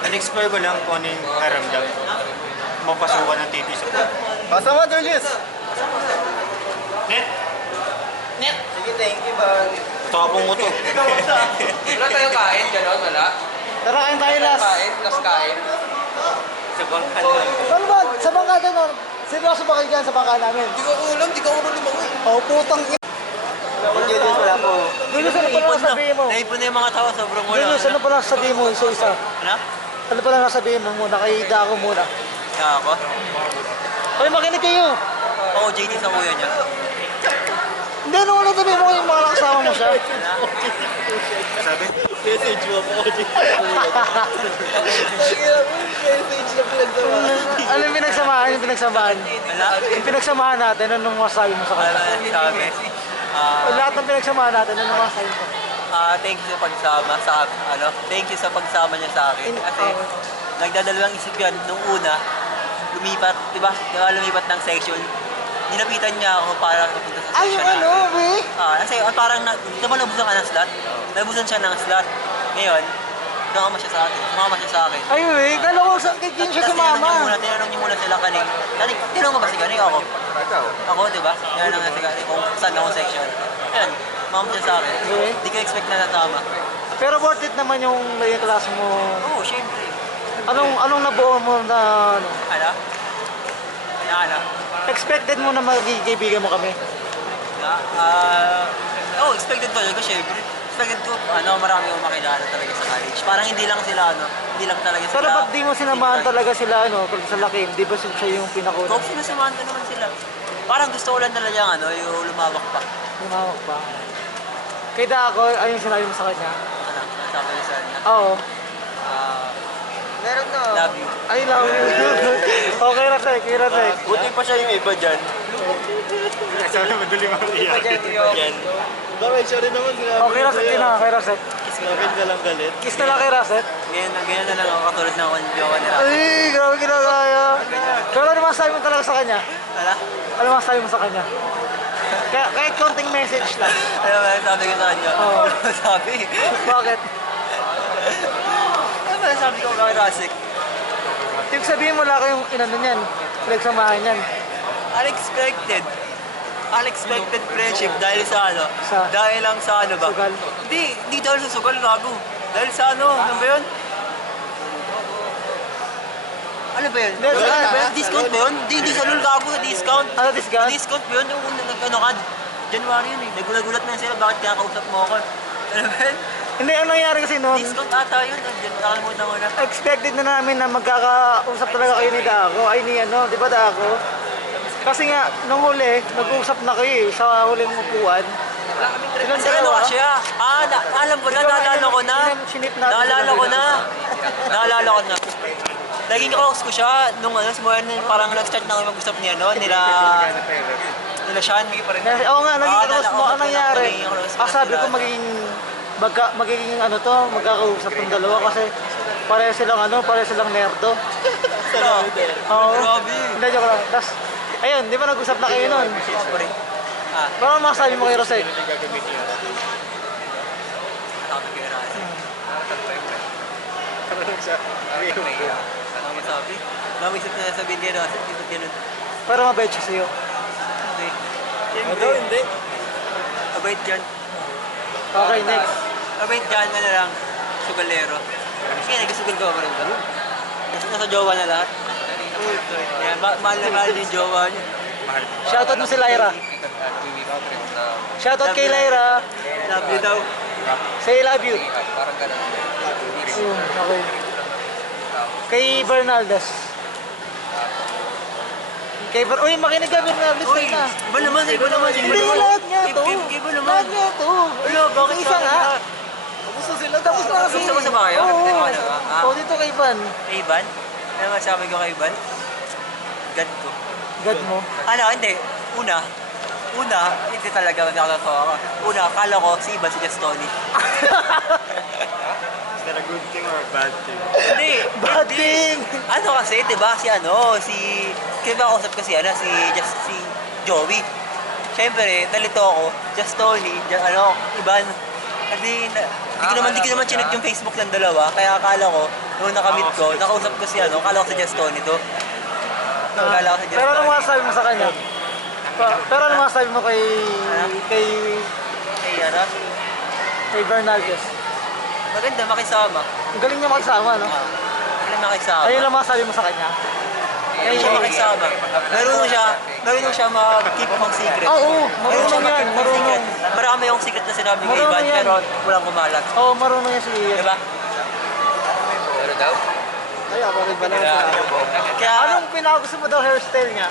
In-explore ko lang kung ano yung karamdam. Mapasukan ng titi sa puto. Basta mo, Julius. Net! Sige, thank you, bang. Tapong mo to. Wala tayo kain, gano'n, wala. Tara, kain tayo last. Kain, plus kain. Sa bangka lang. Ano ba? Sa bangka din, no? Seryoso ba kayo dyan sa bangka namin? Di ko ulam, di ko ulam lumangoy. Oh, putang ina. Julius, wala po. Julius, ano pala sabihin mo? Naipon na yung mga tao, sobrang wala. Julius, ano pala sabihin mo isa-isa? Ano? Ano pala sabihin mo muna? Kay Dako muna. Kaya ako? Hoy, makinig kayo. Oo, JD sa kuya niya. Hindi, ano sabi mo yung mga nakasama mo siya? Sabi? Message mo ako. Ano yung pinagsamahan? Yung pinagsamahan? Yung pinagsamahan natin, anong masasabi mo sa kanya? Sabi, Lahat ng pinagsamahan natin, anong masasabi mo? thank you sa pagsama sa thank you sa pagsama niya sa akin. Kasi nagdadalawang isip yan nung una, lumipat, di ba? Lumipat ng section. Nilapitan niya ako para mapunta sa Ay, section yung ano, be? Kasi parang, di ba nabusan ka ng slot? Nabusan siya ng slot. Ngayon, sumama siya sa akin. Ay, be, kala ko sa kay King siya sumama. Tinanong niyo muna sila kaning. Tinanong mo ba si Kaning? Ako. Ako, di ba? Tinanong nga si Kaning kung saan akong section. Ayan, sumama siya sa akin. Okay. Hindi ko expect na natama. Pero worth it naman yung klase mo. Oo, syempre. Anong nabuo mo na ano? Ano? Expected mo na magiging mo kami? Expected talaga, syempre. Expected ko, marami akong makilala talaga sa college. Parang hindi lang talaga sila. Pero ba't di mo sinamahan talaga sila sa laki? Di ba siya yung pinakuna? Kung sinasamahan ko naman sila. Parang gusto ko lang talaga yung lumawak pa. Lumawak pa. Kaya ako, ayun sinabi mo sa kanya? Sabi niya sa kanya. Oo. Meron na. Love you. I love you. Okay, Rasek. Buti pa siya yung iba dyan. Sabi madali maiyak. Yan. Bakit siya rin naman sinabi? Okay, Rasek. Kay Rasek. Bakit ka lang galit? Kiss na lang kay Rasek. Ganyan na lang ako katulad ng jowa nila. Ay, grabe ginagaya. Pero ano masasabi mo talaga sa kanya? Wala? Ano masasabi mo sa kanya? Kahit konting message lang. Ano ba sabi ko sa kanya? Oo. Sabi? Bakit? Ano ba sabi ko kay Rasik? Yung sabihin mo lang yung inano niyan. Pinagsamahan niyan. Unexpected friendship dahil sa Sa? Dahil lang sa ba? Sugal. Hindi dahil sa sugal, gago. Dahil sa ano ba yun? Ano ba yun? Discount ba yun? Hindi sa lul, gago sa discount. Ano discount? Discount ba yun? Yung nag-ano ka, January yun eh. Nagulat na sila, bakit kinakausap mo ako? Ano ba yun? Hindi, ano nangyari kasi noon? Discount ata yun. Nakalimutan ko na. Expected na namin na magkakausap talaga kayo ni Dako. Ay ni di ba Dako? Kasi nga, nung huli, nag-uusap na kayo sa huling upuan. Silang Kasi ano dalawa. ka siya? Alam ko na, naalala ko na. Sinip natin Naalala sila. ko na. Naalala ko na. Naging kaos ko siya nung simula parang nag-start na kami mag-usap niya, nila Sean. Oo nga, naging Ah, close mo. naalala ko Ang nangyari? naging close Sabi ko sila. magiging magkakausap ng dalawa kasi pareho silang nerdo. Oo. Grabe. Hindi, joke lang. Tapos, ayun, di ba nag-usap na kayo nun? Sorry. Pero ano masasabi mo kay Rosek? Sabi kay Rasi. Ano masabi? Namisip na sabihin kay Rasi, dito ganun. Pero mabait siya sa'yo. Hindi. Siyempre. Hindi. Abait dyan. Okay, next. Abait dyan, lang. Sugalero. Kasi nagsugal ka pa rin ba? Nasa jowa na lahat. Kaya mahal na mahal yung jowa niya. Shoutout mo si Lyra. Shoutout kay Lyra. Love you daw. Say love you. Parang ganun. Okay. Kay Bernaldes. Uy, makinig ka Bernaldes Uy, na. iba naman. Hindi, lahat niya to. Iba naman. Lahat niya to. Ano, bakit Isa nga. Tapos na kasi. Gusto mo sa ba kayo? Oo. Ano ba? Oo, dito kay Van. Kay Ivan? Ano masabi ko kay Ivan? God ko. God mo. Hindi. Una, hindi talaga nakakatawa ako. Una, akala ko si Ivan si Gastoni. Is that a good thing or a bad thing? Hindi. Bad hindi. thing. Ano kasi, diba, kaya ba kausap kasi, si Joey. Siyempre, nalito ako, Gastoni, Ivan. Hindi ko naman chinek yung Facebook ng dalawa, kaya akala ko, nung nakamit ko, nakausap ko akala ko si Gastoni to. Akala ko si Pero ano Gastoni. masasabi mo sa kanya? Pero ano masasabi mo kay Kay Bernaldes? maganda, makisama. Ang galing niya makisama, no? Maganda makisama. Ayun lang masasabi mo sa kanya. Ngayon siya makisama. Marunong siya mag-keep ng secret. Oo, Marunong siya marunong yan, mag-keep ng secret. marunong. Marami yung secret na sinabi kay Marunong Ivan, yan. pero walang kumalat. Oo, marunong yan si Ian. Diba? Pero daw? Ay, ako rin ba Kaya, Anong pinakagusto mo daw hairstyle niya?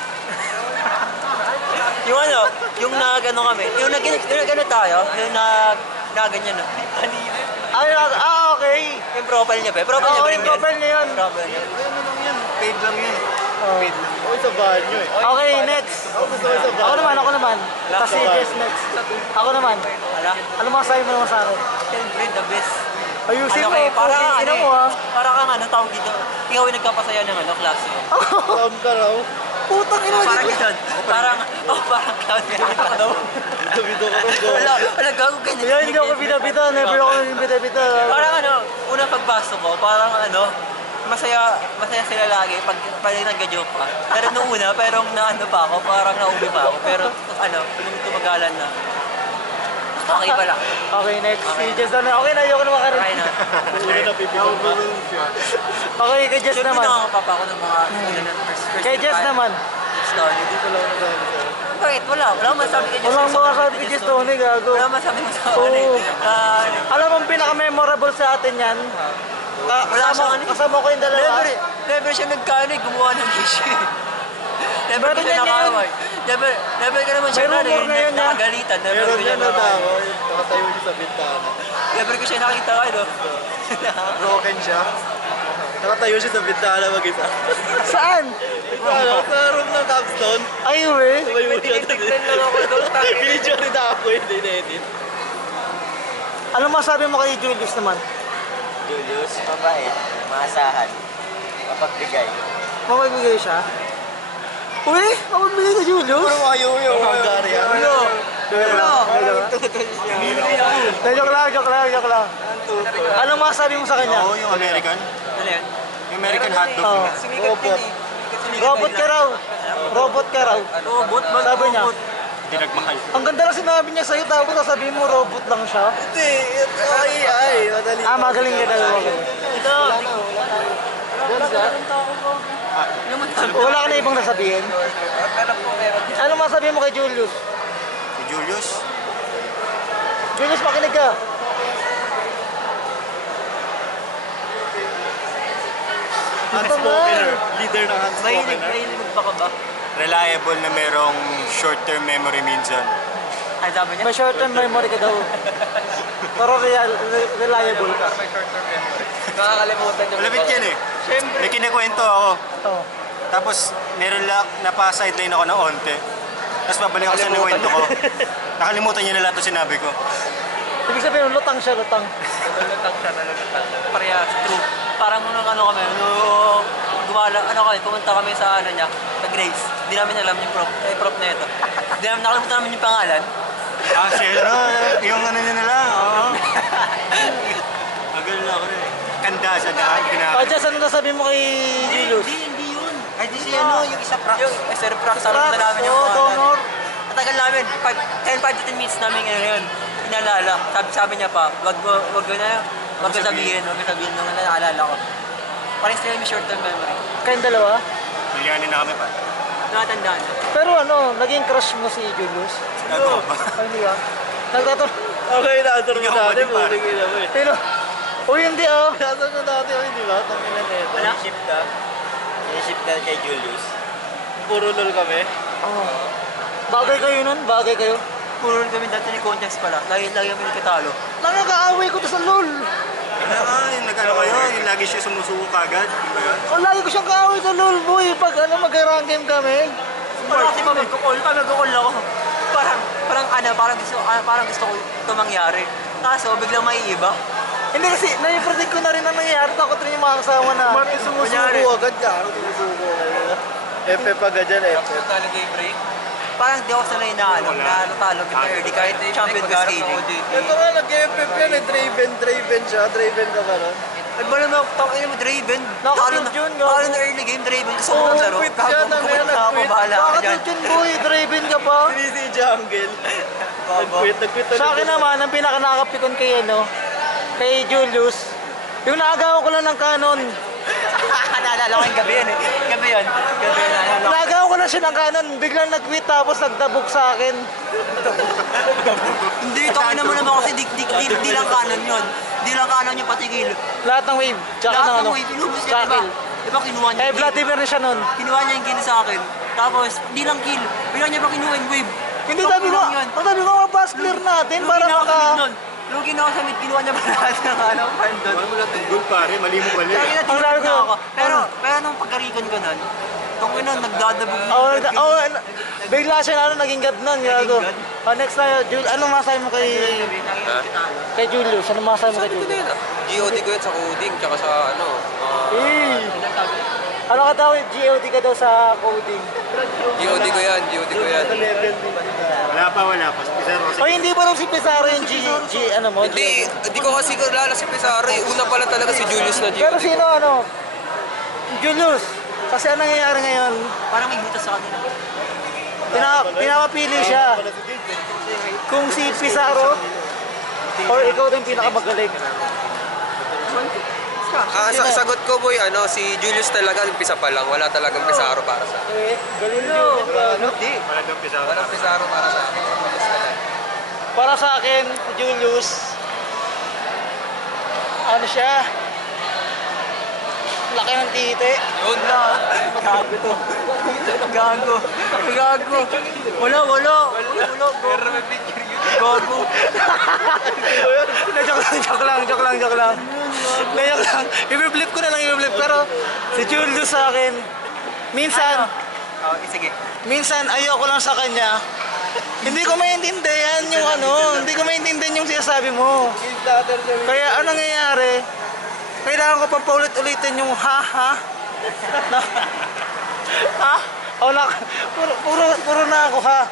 Yung ano, yung nag-ano kami, yung nag-ano tayo, yung nag-ganyan na. Okay. Yung profile niya ba? Profile niya ba rin yung yun? profile niya yun. Profile niya. Ano lang yan? Paid lang yan. Oh. Paid lang. Ako sa banyo eh. Okay, next. Ako gusto ko sa banyo. Ako naman. Kasi just next. Ako naman. Ala? Ano masabi mo naman sa akin? Siyempre, the best. Ayusin mo, para puking ina ano mo ha. para kang ano, tawag dito. Ikaw yung nagkapasaya ng ano, klase. Clown ka raw. Putang ina mo. Parang gano'n. Parang clown ka rin daw. Bito ka raw. Wala, gago ganyan. Yan, hindi ako bida-bida. Never ako naging bida-bida. Parang ano, unang pagpasok ko, parang ano, masaya sila lagi pag nagka-joke pa. Pero nung una, pero naano pa ako, parang naubi pa ako. Pero ano, nung tumagalan na, okay pala. Okay, next. Si Jess na. Okay na, ayoko na makarin. Okay na. Una na pipikon pa. Okay, kay Jess Siyempre naman. nakakapapa ako ng mga first Kay Jess naman. story. Dito lang ako sa'yo. Bakit? Wala akong masabi kay Jess. Walang mga sabi kay Jess Tony, gago. Wala akong masabi mo sa Oo. akin. Alam mo, ang pinaka-memorable sa atin yan. Wala siyang ano. Kasama ko yung dalawa. Never siya nagkano gumawa ng issue. Never ko Meron siya yan nakaway. Never ka naman siya May rumor na yun, nakagalitan. Never Meron ko siya yan na nakaway. tao. Nakatayo niya sa bintana. Never ko siya nakita ano. Broken siya. Nakatayo siya sa bintana mag-isa. Saan? Ano? Sa room ng capstone. Ay, we. Tumayo siya doon. Video rin ako, hindi na-edit. Ano masabi mo kay Julius naman? Julius, mabait, maasahan, mapagbigay. Mamabigay siya? Uy, mamabigay kay Julius? Ayaw yung Hungarian. Ano? Joke lang. Ano masabi mo sa kanya? Oo, yung American. Ano yan? Yung American hotdog. Oh. Sumikat yun eh. Robot ka raw. Robot ka raw. Robot? Sabi niya. Hindi nagmahal. Ang ganda lang sinabi niya sa'yo, tapos sasabihin mo robot lang siya. Hindi, ay, madali. Magaling ka daw. Ito. Wala ka na ibang nasabihin? Ano masabihin mo kay Julius? Si Julius, Julius, makinig ka. Unspokener. Leader ng unspokener. Mahilig ba ka ba? reliable na merong short-term memory minsan. Ay, sabi niya? May short-term memory ka daw. Pero reliable ka. Nakakalimutan niyo. Malapit yan eh. May kinikwento ako. Oh. Tapos, napa-sideline ako ng onte. Tapos babalik ako sa nikwento ko. Nakalimutan niya na lahat ng sinabi ko. Ibig sabihin, lutang siya, lutang. Parehas, true. Parang nung ano kami, nung pumunta kami sa ano niya, sa Grace. Hindi namin alam yung prof na ito. Hindi namin nakalimutan namin yung pangalan. Yung ano niya na lang, oo. Magal na ako rin. Kanda sa daan, Jess, ano nasabi mo kay Julius? Hindi yun. Ay, di si ano, yung isa Prax. Yung Sir Prax, alam na namin yung Donor. Matagal namin, 5 to 10 minutes namin ngayon yun. Inalala. Sabi niya pa, wag ko sabihin nung naalala ko. Parang still may short-term memory. Kayong dalawa? Milyanin na kami pa. Nakatandaan. Pero ano, naging crush mo si Julius? Gago ba? Ay, hindi ah. Nagtatanong. Okay, na-answer mo Hindi ako dati. pwede pa. Puling ina mo eh. Sino? Uy, hindi ah. Na-answer mo dati, oh, di ba? Tanginan na ito. Wala? Inisip ka kay Julius. Puro lol kami. Oh. Bagay kayo nun? Bagay kayo? Puro kami dati ni contest pala. Lagi kami nagkatalo. Nakakaaway ko to sa LOL. Yung nag-ano kayo, yung lagi siya sumusuko kagad. Di ba yun? O, lagi ko siyang kaaway sa LOL, boy. Pag mag-rank game kami. Parang kasi pa mag-call ako. Parang gusto ko ito mangyari. Kaso biglang may iba. Hindi kasi, nai-predict ko na rin ang nangyayari. Takot rin yung mga kasama na. Martin sumusuko agad ka. Ano sumusuko ka? Epe pa agad yan, Epe. Parang di ako sanay na natalo kita early kahit champion ka scaling. Ito nga, nag-Epe yan eh. Draven siya. Draven ka ba nun? Ay ba naman, tangin mo Draven. Nakapit yun, gago. Talo na early game Draven. Gusto mo maglaro. quit siya, Gagawin na ako, nag-quit. bahala ka Bakit dyan. yun, boy? Draven ka pa? Si Jungle. Nag-quit. Sa akin naman, ang pinaka-nakapikon kay, kay Julius, yung naagawan ko lang ng canon. Naalala ko yung gabi yan eh. Gabi yun. Naalala ko. Naagawan ko lang siya ng canon, biglang nag-quit tapos nagdabog sa akin. Hindi, tangin naman kasi di lang kanon yun. Di lang kanon yung patigil. Lahat ng wave, tsaka ng Lahat ano, ng way, pinubos niya, Shackle. Di ba kinuha niya? Eh, Vladimir na siya nun. Kinuha niya yung gini sa akin. Tapos, hindi lang kill. Bigla niya pa kinuha yung wave. Hindi, sabi ko, ang sabi ko, pass clear natin para maka... Lugin ako sa mid, kinuha niya pa lahat ng ano, farm doon. Wala mo lang tunggol pare, mali mo pala. Kaya Ang natin sabi na ko, ako. Pero nung pagkarikon ko nun, tong ina, nagdadabog na. Bigla siya na naging god nun. Gago. Next na, anong masabi mo kay Julius? Anong masabi mo kay Sabi ko Julius? din, GOD ko yun sa coding, tsaka sa ano, Ano ka daw, GOD ka daw sa coding. GOD ko yan, GOD ko yan. Wala pa. Pizarro kasi. O hindi ba nung si Pizarro yung ano mo? Hindi ko kasi kilala si Pizarro eh. Una pala talaga si Julius na Pero GOD. sino ano? Julius. Kasi anong nangyayari ngayon? Parang may butas sa kanila. Pinapapili siya. Kung si Pizarro or ikaw din pinakamagaling. Sagot ko boy, ano, si Julius talaga umpisa pa lang. Wala talagang Pizarro para sa akin. Galing Julius. Hindi. Walang Pizarro para sa akin. Julius talaga. Para sa akin, Julius, ano siya? Laki ng tite. Yun na. Gago to. Gago. Wala. Gago. Joke lang. I-flip ko na lang. Pero si Julius sa akin, minsan, Sige. minsan ayoko lang sa kanya. Hindi ko maintindihan yung ano, hindi ko maintindihan yung sinasabi mo. Kaya ano nangyayari? Kailangan ko pang paulit-ulitin yung ha? Ha? Puro na ako ha.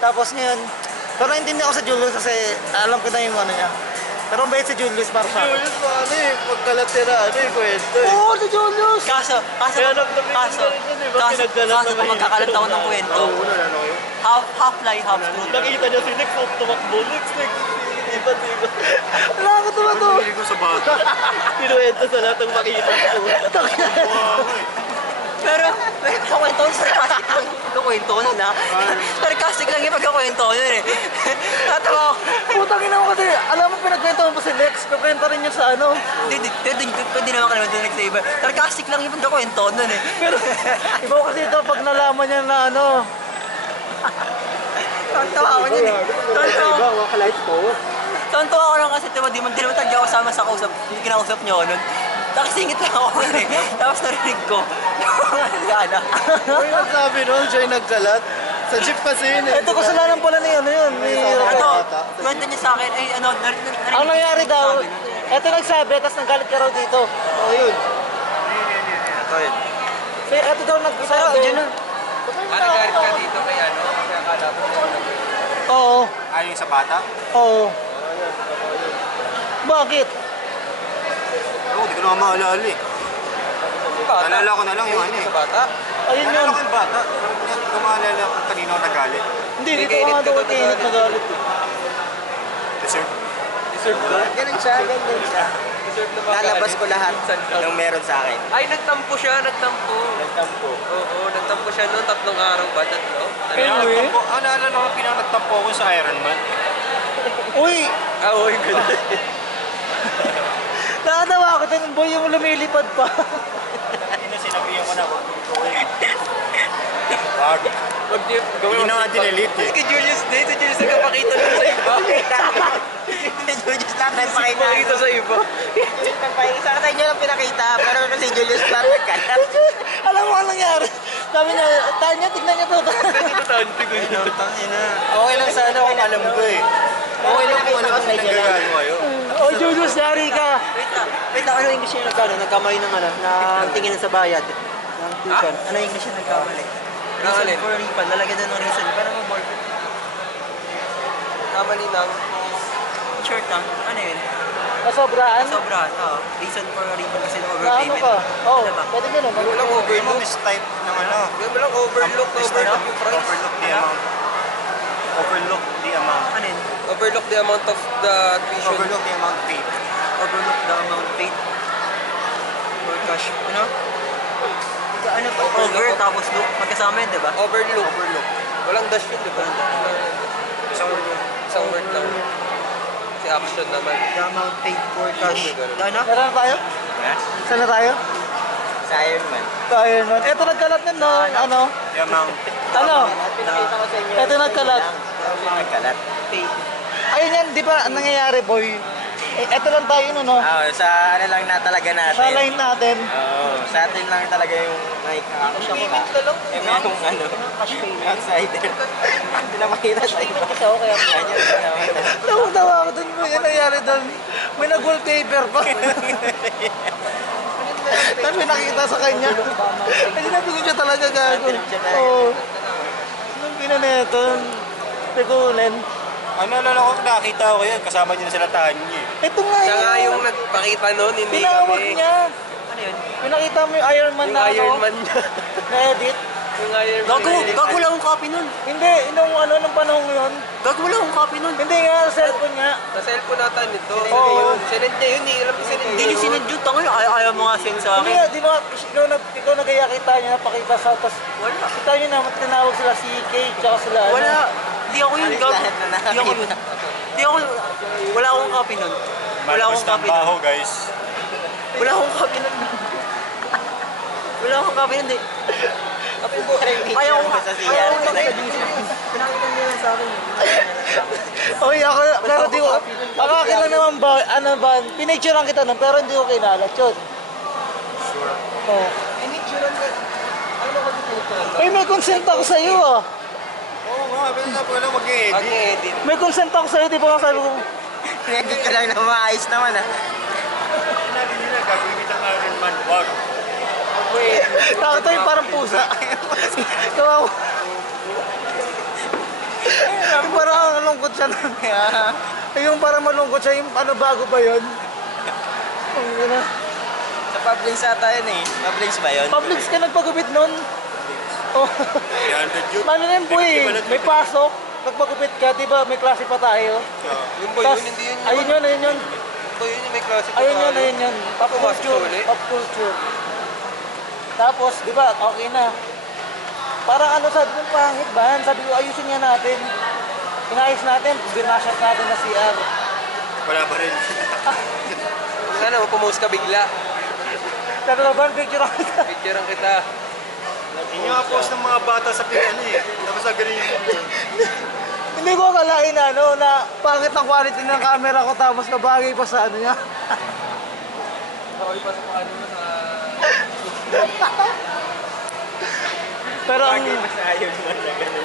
Tapos ngayon, pero naintindihan ko sa Julius kasi alam ko na yung ano niya. Pero ang bait si Julius para sa akin. Julius pa ano eh, pagkalatira, ano eh, kwento eh. Oo, si Julius! Kaso, kung magkakalat ako ng kwento, half lie, half truth. Nakita niya si Nick, tumakbo. Nick. Nakakatawa to. Hindi ko sa bata. Pinuwento sa lahat ng makita ko. Pero pagkakwento ko, sarcastic lang yung pagkakwento ko nun ha. Sarcastic lang yung pagkakwento ko nun eh. Natawa ako. Putang ina mo kasi, alam mo pinagkwento mo pa si Lex, kakwento rin yun sa ano. Pwede naman ka naman din nag-save. Sarcastic lang yung pagkakwento ko nun eh. Pero, iba kasi ito pag nalaman niya na ano. Tawa ako niyan eh. Tawa ako lang kasi di man talaga ako sama sa kausap. Hindi kinausap niyo ako nun. Nakisingit lang ako nun eh. Tapos narinig ko. Gana. Ano yung sabi nun, siya yung nagkalat? Sa jeep kasi yun eh. Ito kasalanan pala ni ano yun. Ni Kwento niya sa akin, ay ano, narinig Ang nangyari daw, sabi nun. ito nagsabi, tapos nanggalit ka raw dito. Oo, yun. Ito yun. So, ito daw nagsabi. Nagalit ka dito kay ano, kaya akala ko. Oo. Yung sa bata? Oo. Bakit? Oo, di ko naman maalala eh. Naalala ko na lang yung ano eh. Sa bata? Ayun yun. Naalala ko yung bata. Hindi ko maalala kung kanino nagalit. Hindi, dito nga daw kainit na galit. Deserve. Ganun siya. Lalabas ko lahat ng meron sa akin. Ay, nagtampo siya. Oo, nagtampo siya noon. 3 araw ba? 3? Anyway. Naalala ko pinanagtampo ako sa Iron Man. Uy! Uy, ganun. Nakatawa ako din, boy, yung lumilipad pa. Ano, sinabihan ko na, huwag mo gawin. Wag. Hindi na nga dinelete eh. Si Julius din, si Julius nagpapakita lang sa iba. Julius lang nagpakita sa iba. Sa kanya lang pinakita, pero kasi Julius lang nagkalat. Alam mo anong nangyari? Sabi niya, Tanya, tignan niyo to. Okay lang sana kung alam ko eh. Okay lang kung alam ko nagagano kayo. Oh, Julius, yari ka. Wait lang, ano English yung nagkano? Nagkamali ng ano, ng tingin sa bayad. Ng tuition. Ano English yung nagkamali? Reason for refund. Lalagyan doon ng reason. Pero mo board. Kamali lang. Short lang. Ano yun? Nasobraan? Sobrang. Reason for refund kasi ng Na ano overpayment. ka? Oo, Ano ba? pwede ganun. Walang overlook. Mistype ng ano. Walang overlook yung price. Overlook the amount. Overlook the amount. Ano yun? Overlook the amount of the tuition. Overlook the amount paid. Overlook the amount paid. Or cash. Ano? Ano pa? Over tapos look. Magkasama yun, di ba? Overlook. Walang dash yun, di ba? Isang word lang. Si action naman. The amount paid for cash. Ano? Meron na tayo? Saan na tayo? Sa Iron Man. Ayun man. Ito nagkalat nun, no? Ano? Yamang. Ano? Pinakita ko sa inyo. Ito nagkalat. Nagkalat. Ayun yan, di ba, ang nangyayari, boy? Ito lang tayo, no? Sa ano lang na talaga natin. Sa line natin. Oo, sa atin lang talaga yung mic. Eh, merong ano, outsider. Hindi na makita sa iba. Kaya Tawa-tawa ako dun, boy. Ano nangyari dun? May nag-wallpaper pa. Tapos may nakita sa kanya. Ay, sinabi ko siya talaga gago. Oo. Anong pinaneto? Pekulen. Ano, nakita ko yan. Kasama niyo na sila Tanya. Ito nga Siya nga yun. yung nagpakita nun, hindi Tinawag kami. niya. Ano yun? Pinakita mo yung Iron Man Yung na Iron ano, Man niya. na-edit. Yung Iron Man. Gago lang akong copy nun. Hindi, nung panahon yun. Gago lang akong copy nun. Hindi nga, cellphone nga. Sa cellphone natin ito. Oo. Sinend niya yun, hindi alam ko sinend Hindi nyo sinend yun. Tangoy, ayaw mo nga send sa Hindi akin. nga, di ba, ikaw nagaya kita niya, napakita sa, tapos Wala. kita niyo na, tinawag sila si Kate, tsaka sila, ano. Wala. Hindi ako yun. Gago. Hindi ako yun. Hindi ako. Wala akong copy nun. Wala akong copy nun. Baho, guys. Wala akong copy nun. Wala akong copy nun. Ayaw ko sa siya. Pinakita niya lang sa akin. Okay, ako, pero di ko, ako akin lang naman ba, ano ba, pinicturean kita nun, pero hindi ko kinalat yun. Sure. Oo. Ay, may consent ako sa'yo ah. Oo nga, pero na po lang mag-edit. Pag-edit. May consent ako sa'yo, di ba nga sabi ko, Pinedit ka lang na maayos naman ah. Natin nila, gagawin ang Iron Man. Wag. nakita yung parang pusa. Kawawa. Yung parang malungkot siya nun. Yung parang malungkot siya, yung ano bago ba yun? Ang gana. Sa Publix ata yun eh. Publix ba yun? Publix ka nagpagupit nun? Oh. 300 yun. Paano na yun, boy? May pasok, nagpagupit ka, di ba? May klase pa tayo. Yung ba Tas, yun, hindi yun. ayun yun, ayun yun. Ito yun, may klase pa Ayun yun, tayo. ayun yun. Pop Pumasok culture. sa uli? Pop culture. Tapos, di ba, okay na. Parang ano, sabi ko, pangit ba? Sabi ko, ayusin nga natin. Inayos natin, binashot natin na CR. Wala pa rin. Sana, pumost ka bigla. Sabi ko, ban, picture ako. Picturean kita. Hindi nga post ng mga bata sa ano eh. Tapos na ganun yung Hindi ko akalain na, ano, na pangit ang quality ng camera ko, tapos nabagay pa sa ano niya.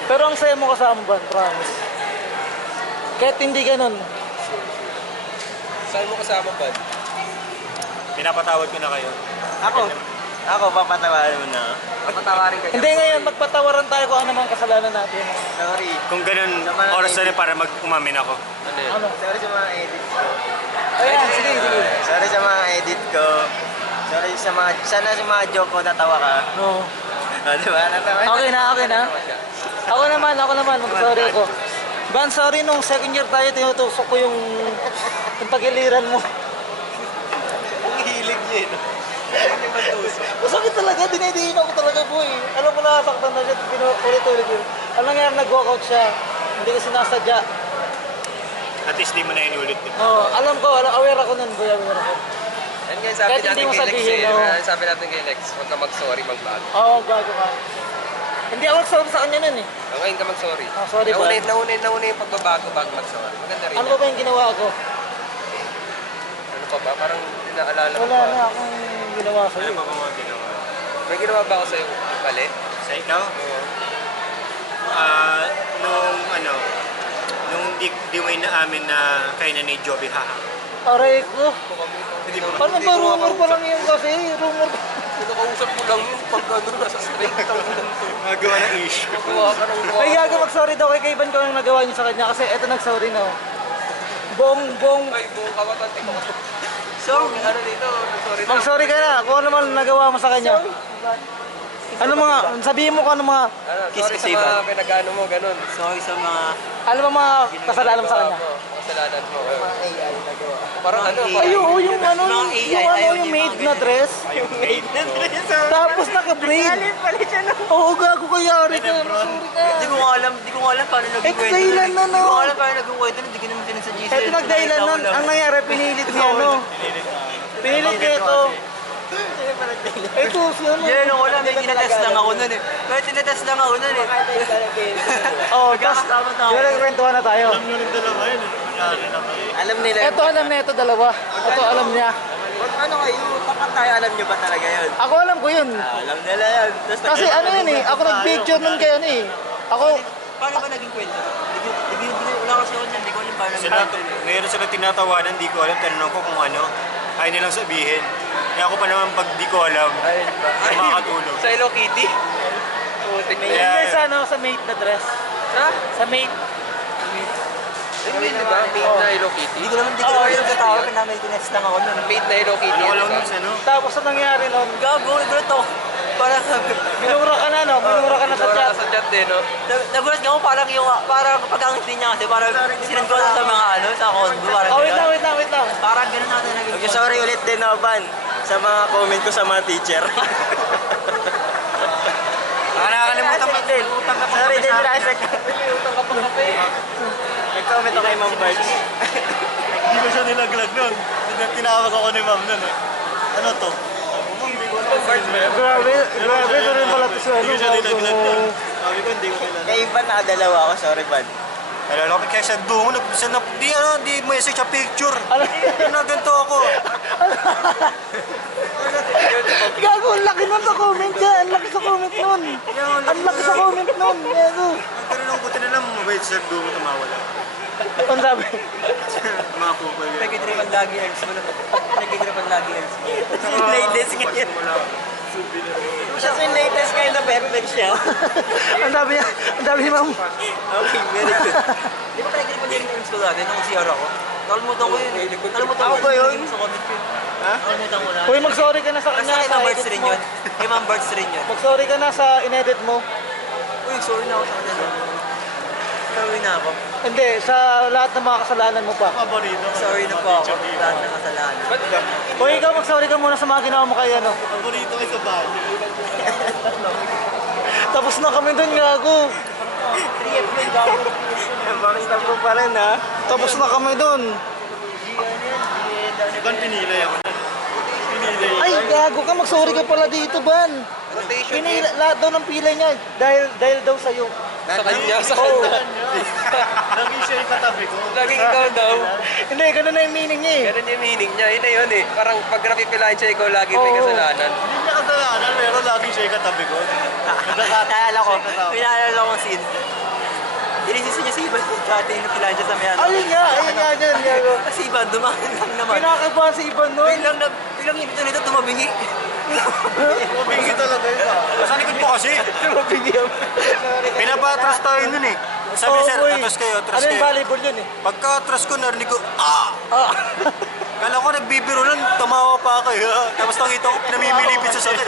Pero ang saya mo kasama ban, promise. Kahit hindi ganun. Saan mo kasama ba? pinapatawad ko na kayo. Ako, papatawarin mo na. Papatawarin ka niya. Hindi ngayon, magpatawaran tayo kung ano mang kasalanan natin. Sorry. Kung ganun, oras na rin para mag-umamin ako. Ano yun? Ano? Sorry sa mga edit ko. Ayan, sige, sige. Sorry sa mga edit ko. Sorry sa mga, sana sa mga joke ko natawa ka. No. Diba? Natawa. Okay na, okay na. Ako naman, mag-sorry ako. Ban, sorry nung second year tayo, tinutusok ko yung pagiliran mo. Ang hilig niya eh. Masakit talaga, dinidiin ako talaga boy. Alam ko nasaktan na siya, ulit-ulit yun. Alam nangyari, nag-walkout siya. Hindi ko sinasadya. At least di mo na inulit. Oo, alam ko, aware ako nun boy, aware ako. Yan guys, sabi Kahit hindi natin mo kay Lex sabihin, eh. no? Sabi natin kay Lex, huwag ka mag-sorry, magbago. Oo, bago ka. Hindi ako nagsabi sa kanya nun eh. Ngayon ka mag-sorry. Ah, sorry ba? Nauna yung pagbabago bago mag-sorry. Maganda rin. Ano ba yung ginawa ko? Ano pa ba? Parang dinaalala ko Wala pa. na akong ginawa sa'yo. Ano pa ba mga ginawa? May ginawa ba ako sa'yo? Mali? Sa ikaw? Oo. Nung di mo inaamin na kayo na ni Joby, haha. Aray ko. Hindi mo Paano ba rumor pa lang yun kasi? Rumor pa. Pinakausap mo lang yun pag ano, nasa straight ang magawa ng issue. Gawa ka ng Ay, gaga mag-sorry daw kay Kaiban ko nang nagawa niyo sa kanya kasi eto nag-sorry na. Oh. Bong. Ay, buong kawatan. Sorry. Ano dito? Sorry na. Mag-sorry ka na kung ano man nagawa mo sa kanya. Ano mga, sabihin mo kung ano mga, Ano, sorry sa mga pinag-ano mo, ganun. Sorry sa mga... ano ba mga kasalanan mo sa kanya? Kasalanan mo. Parang ano, Ay, oo, yung ano, Mga AI, yung ano, ayaw yung niya maid mga na dress. Tapos naka-braid. Oo, gago kaya rin ka. Sorry ka. Hindi ko nga alam paano naging kwento. dahilan na, no? Hindi ko nga alam paano naging kwento. Hindi ko naman sa GC. Eto nagdahilan nun, ang nangyari, pinilit niya, no? Pinilit niya ito. Ito, si ano. Yan, ako lang, may tinatest lang ako nun eh. May tinatest lang ako nun eh. Oh, tapos, yun, nagkwentuhan na tayo. Alam nila. Ito, alam na ito, dalawa. Ito, alam niya. Ano kayo? Tapat tayo, alam nyo ba talaga yun? Ako alam ko yun. Alam nila yan. Tapos Kasi ano yun eh, ako nag-picture nun kayo eh. Ako, Paano ba naging kwento? Wala kasi ako niyan, hindi ko alam paano naging Sila, kwento. ngayon sila tinatawanan, di ko alam, tanong ko kung ano. Ayaw nilang sabihin. Kaya ako pa naman pag di ko alam, makakatulog. Sa Hello Kitty? hindi sa ano, sa mate na dress. Ha? Sa mate. Ayun, di ba? Made na Hello Kitty. Hindi ko naman alam sa tao, may tinatest lang ako nun. Made na Hello Kitty. Alam ko di lang ba? nun sa ano. Tapos ang nangyari nun, Gago, gulat ako. Parang minura ka na no, minura ka na sa chat. Sa chat din, no? nagulat ako parang pag-angit niya kasi parang sinend ko lang sa mga ano, sa condo. Parang Oh, wait gano'n. lang. Parang gano'n natin naging Okay, sorry ulit din, Ban. Sa mga comment ko sa mga teacher. Nakakalimutan mo. Sorry din, Rasek. Nag-comment ako kay Ma'am Bards. Hindi ko siya nilaglag nun. Tinawag ako ni ma'am nun eh. Ano to? Grabe, ito rin pala ito sa ano. Hindi ko siya nilaglag nun. Sabi ko hindi ko nilaglag. Kay Ivan, nakadalawa ako. Sorry, Ban. Alala ko kaya siya dungo, di message siya picture. Ganito ako. Gago, ang laki nun sa comment niya. Ang laki sa comment nun. Ang laki sa comment nun. Gago. Pero nung buti na lang, mabait siya dungo, tumawala. Ang sabi, Mga kupal yan. nagkitripan lagi earns mo na. Nagkitripan lagi earns mo. Latest ngayon. Siya yung latest ngayon na perfect siya. ang sabi ni ma'am. Okay, very good. Di ba nagkitripan yung earns ko dati nung CR ako? Nakalimutan ko yun eh. Nakalimutan Ako ko ba yun? Sa comment ko yun. Nakalimutan ko na. Uy, mag-sorry ka na sa Basta kanya. kay Sa Ma'am Birds edit rin mo. yun. Kay Ma'am Birds rin yun. Mag-sorry ka na sa inedit mo. Uy, sorry na ako sa kanila. Sorry na ako. Hindi, sa lahat ng mga kasalanan mo pa. Paborito ko. Sorry na po ako. Lahat ng kasalanan. Uy, ikaw mag-sorry ka muna sa mga ginawa mo kay ano. Paborito ko sa bahay. Tapos na kami dun, gago. Bakit ko pa rin, ha? Tapos na kami dun. Ibang pinilay ako. Pinilay. Ay, gago ka, mag-sorry ka pala dito, Ban. Rotation Pinila, lahat daw ng pilay niya, dahil daw sa'yo. sa kanya. Sa Oo. kanya. Lagi siya yung katabi ko. Laging ikaw daw. Hindi, ganun na yung meaning niya eh. Ganun yung meaning niya. Yun na yun eh. Parang pag napipilahan siya, ikaw lagi may Oo. kasalanan. Hindi niya kasalanan, pero lagi siya yung katabi ko. Naalala ko. May naalala ko sin. Inisisi niya si Ivan dati yung napilahan siya sa may ano. Ayun nga dyan, gago. Kasi Ivan, dumakan lang naman. Pinakabahan si Ivan nun. Biglang ito nito tumabingi. Mabingi talaga yun. Sa likod po kasi. Tumabingi ako. Pinapatras tayo nun eh. Sabi Oo, sir, boy. atras kayo, atras Ano yung kayo. volleyball yun eh? Pagka atras ko, narinig ko, ah! Ah. Kala ko nagbibiro nun, tumawa pa ako. Tapos nakita ko, pinamimilipit sa sakit.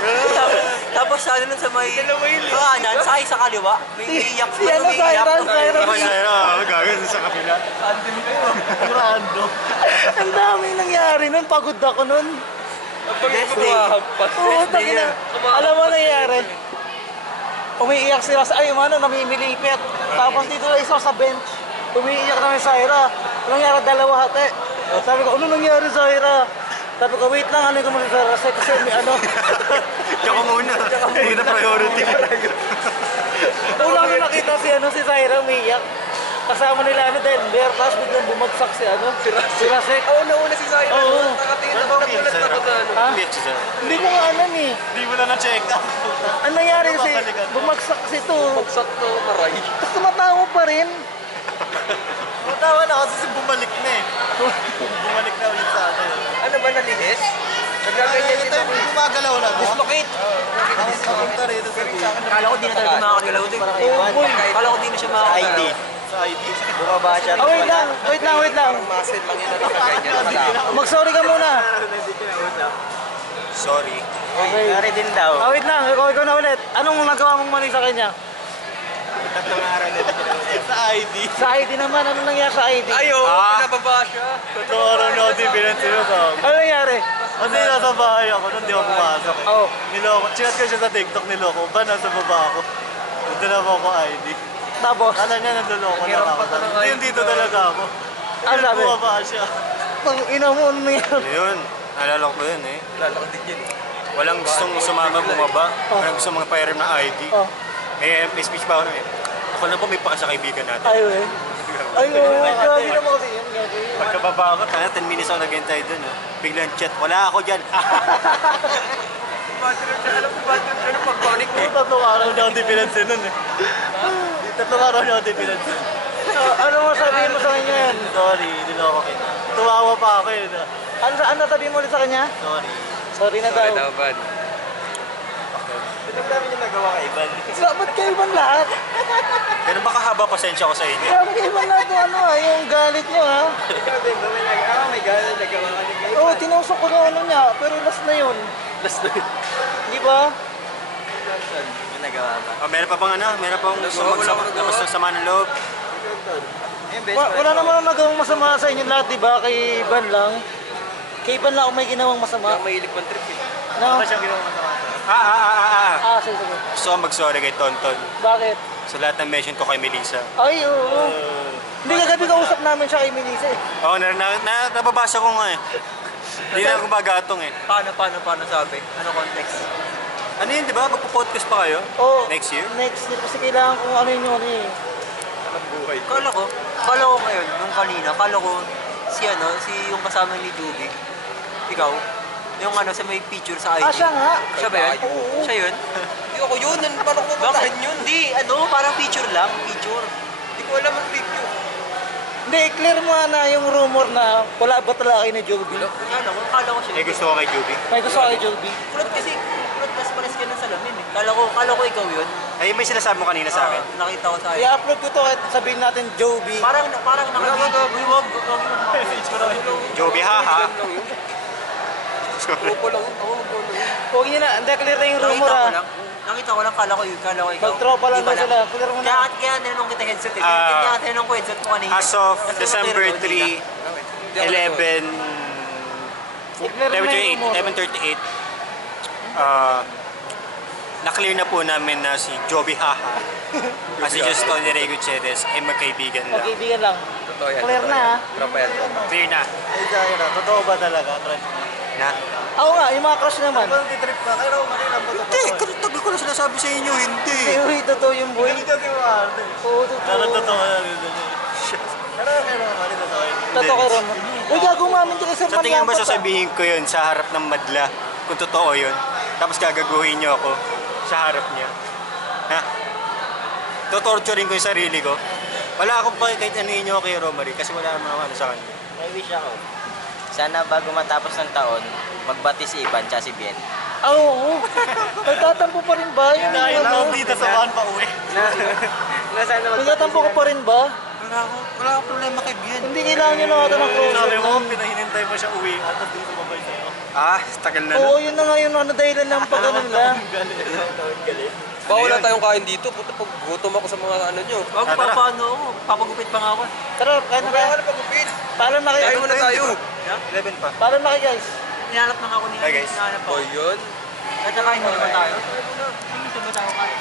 Tapos ano nun sa may kanan, sakay sa kaliwa. May iiyak. Si ano, Cyrus. Gagawin sa kapila. Rando. Ang daming nangyari nun, pagod ako nun. Best day. Oo, tangina. Alam mo nangyari? Umiiyak sila sa, ay, ano, namimilipit. Tapos dito na isa sa bench. Umiiyak namin sa Ira. Anong nangyari? Dalawa hati. Sabi ko, ano nangyari sa Ira? Sabi ko, wait lang, ano ko muna sa Rasek kasi may ano. Tsaka muna. Hindi na priority. Una ko nakita si Zaira umiiyak. Kasama nila ano Denver, tapos biglang bumagsak si Rasek. Oo, nauna si Zaira. Oo. Nakatingin ako, nagulat ako sa ano. Ha? Bitch, sir. Hindi ko nga alam eh. Hindi mo na na-check up. Ang nangyari kasi, bumagsak kasi ito. Bagsak to, maray. Tapos tumatawa pa rin. Matawa na kasi bumalik na eh. Bumalik na ulit sa atin. Ano ba, nalihis? Nagkaganyan din ako. Gumagalaw na to. Dislocate. Punta rito sa Kala ko di na talaga makakalaw din. Kala ko di na siya makakalaw. Sa ID. Bumaba siya. Oh, wait lang. Muscle lang yun na nakaganyan. Mag-sorry ka muna. Sorry. Okay. Sorry din daw. Wait lang, ikaw na ulit. Anong nagawa mong mali sa kanya? Tatlong araw na din. Sa ID. Sa ID naman, anong nangyari sa ID? Ayo, pinababa siya. Totoo araw na ako din pinansinusabi. Ano nangyari? Kasi nasa bahay ako, nung di ako pumasok. Oh. Niloko. Chinat ko siya sa TikTok, niloko. Ba, nasa baba ako. Ito na mo ako ID. Tapos, Kala niya nanduloko lang ako. Hindi, yung dito talaga ako. ano sabi? Bumaba siya. Pag ina mo, ano nangyari? Yun. Naalala ko yun eh. Lalaki din yun. Walang gustong sumama bumaba. Walang gustong mga pairam na ID. Oh. May speech pa ako na eh. Ako lang po may paka sa kaibigan natin. Ayaw eh. Ayaw, grabe naman kasi yun. Grabe. Pagkababa ko, 10 minutes ako naghintay doon. Biglang chat, wala ako dyan. Alam ko ba ito? Ano pag-connect mo? Tatlong araw na ako di pinansin nun eh. Tatlong araw na ako di pinansin. Ano mo sabihin mo sa kanya yan? Sorry, niloko kita. Tumawa pa ako yun. Ano sabihin mo ulit sa kanya? Sorry. Sorry na daw. Sorry daw, bad. Ang dami niya nagawa kay Ivan. Ba't kayo Ivan lahat? Ganun ba kahaba pasensya ko sa inyo? Grabe kayo Ivan lahat yung ano ah, yung galit nyo ha. Ikaw din ba may nagawa? May gano'n nagawa ka din kay Oo, Ivan. tinusok ko yung ano niya, pero last na yun. Last na yun. Di ba? May nagawa ka. Meron pa bang ano? Meron pang labas ng sama ng loob? Yung best Wala naman ang nagawang masama sa inyo lahat, di ba? Kay Ivan lang. Kay Ivan lang ako may ginawang masama. Ang mahilig pang trip eh. No? Sige. Gusto ko mag-sorry kay Tonton. Bakit? Sa lahat ng mention ko kay Melissa. Ay, oo. Hindi kagabi kausap namin siya kay Melissa eh. Oo, nababasa ko nga eh. Hindi na ako magatong eh. Paano sabi? Ano context? Ano yun, di ba? Magpo-podcast pa kayo? Oo. Next year? Next year kasi kailangan kong ano yun yun eh. Kala ko ngayon, nung kanina, kala ko si yung kasama ni Juby. Ikaw, yung ano, sa may picture sa IG. Ah, siya nga. Siya ba yun? Oo. Siya yun? Hindi ako yun. Paano ko Bakit yun? Hindi, parang picture lang, picture. Hindi ko alam ang review. Hindi, clear mo na yung rumor na wala ba talaga kayo ni Joby? Kala ko siya. Eh, gusto ko kay Juby. May gusto kay Joby. Kulot mas pares ka ng salamin eh. Kala ko ikaw yun. Ay, may sinasabi mo kanina sa akin. Nakita ko sa I-upload ko to at sabihin natin Joby. Parang nakabidyo. Huwag. Joby, haha. Opo lang, ako mag-follow yun. Huwag niyo na, hindi clear na yung rumor ah. Nakita ko lang, kala ko ikaw. Mag-tropa lang daw Iba sila. Clear mo na. Kaya tinanong kita headset eh. Ah. Kaya tinanong ko headset mo kanina. As of Kasi December meron, 3, hindi 11, I-clear mo na yung rumor. 11:38, na-clear na po namin na si Joby Haha at si Juston Rey Gutierrez ay magkaibigan lang. Magkaibigan lang. Totoo yan. Clear na ah. Tropa yan. Clear na. Ay, dahil na. Totoo ba talaga? Na? Oo nga, yung mga crush naman. Trip ka. Kaya ako kanina ba ito? Hindi, tabi ko na sinasabi sa inyo, hindi. Uy, totoo yung boy. Hindi ka kiwarte. Oo, totoo. Totoo yan. Pero naman totoo yun. Totoo kay Roman. Uy, gago mamin ka kay Sir Sa tingin ba Manyapat, ah. sasabihin ko yun sa harap ng madla kung totoo yun? Tapos gagaguhin niyo ako sa harap niya. Ha? Totorturing ko yung sarili ko. Wala akong pa kahit ano niyo kay Romary kasi wala naman ako ano sa kanya. May wish ako. Sana bago matapos ng taon, magbati si Ivan tsaka si Bien. Ah, oo. Nagtatampo pa rin ba? Yun yung ano. dito sa van pa uwi. Nasaan naman Nagtatampo ka pa rin ba? Wala akong problema kay Bien. Hindi kailangan nyo na ata ng closer nun. pinahinintay mo siya uwi at dito pa ba sa'yo? Ah, tagal na Oo, yun na nga yun. Ano dahilan ng pag ano nila. Baka wala tayong kain dito. Puta, pag gutom ako sa mga ano nyo. Wag paano ako. Papagupit pa nga ako. Tara, kaya na kaya. pagupit. Paalam na kayo. Kain muna tayo. 11 pa. Paalam na kayo guys. Hinahanap na nga ako niya. Hi, guys. Hinahanap ako. O yun. At saka hindi ba tayo? Hindi ba tayo kain?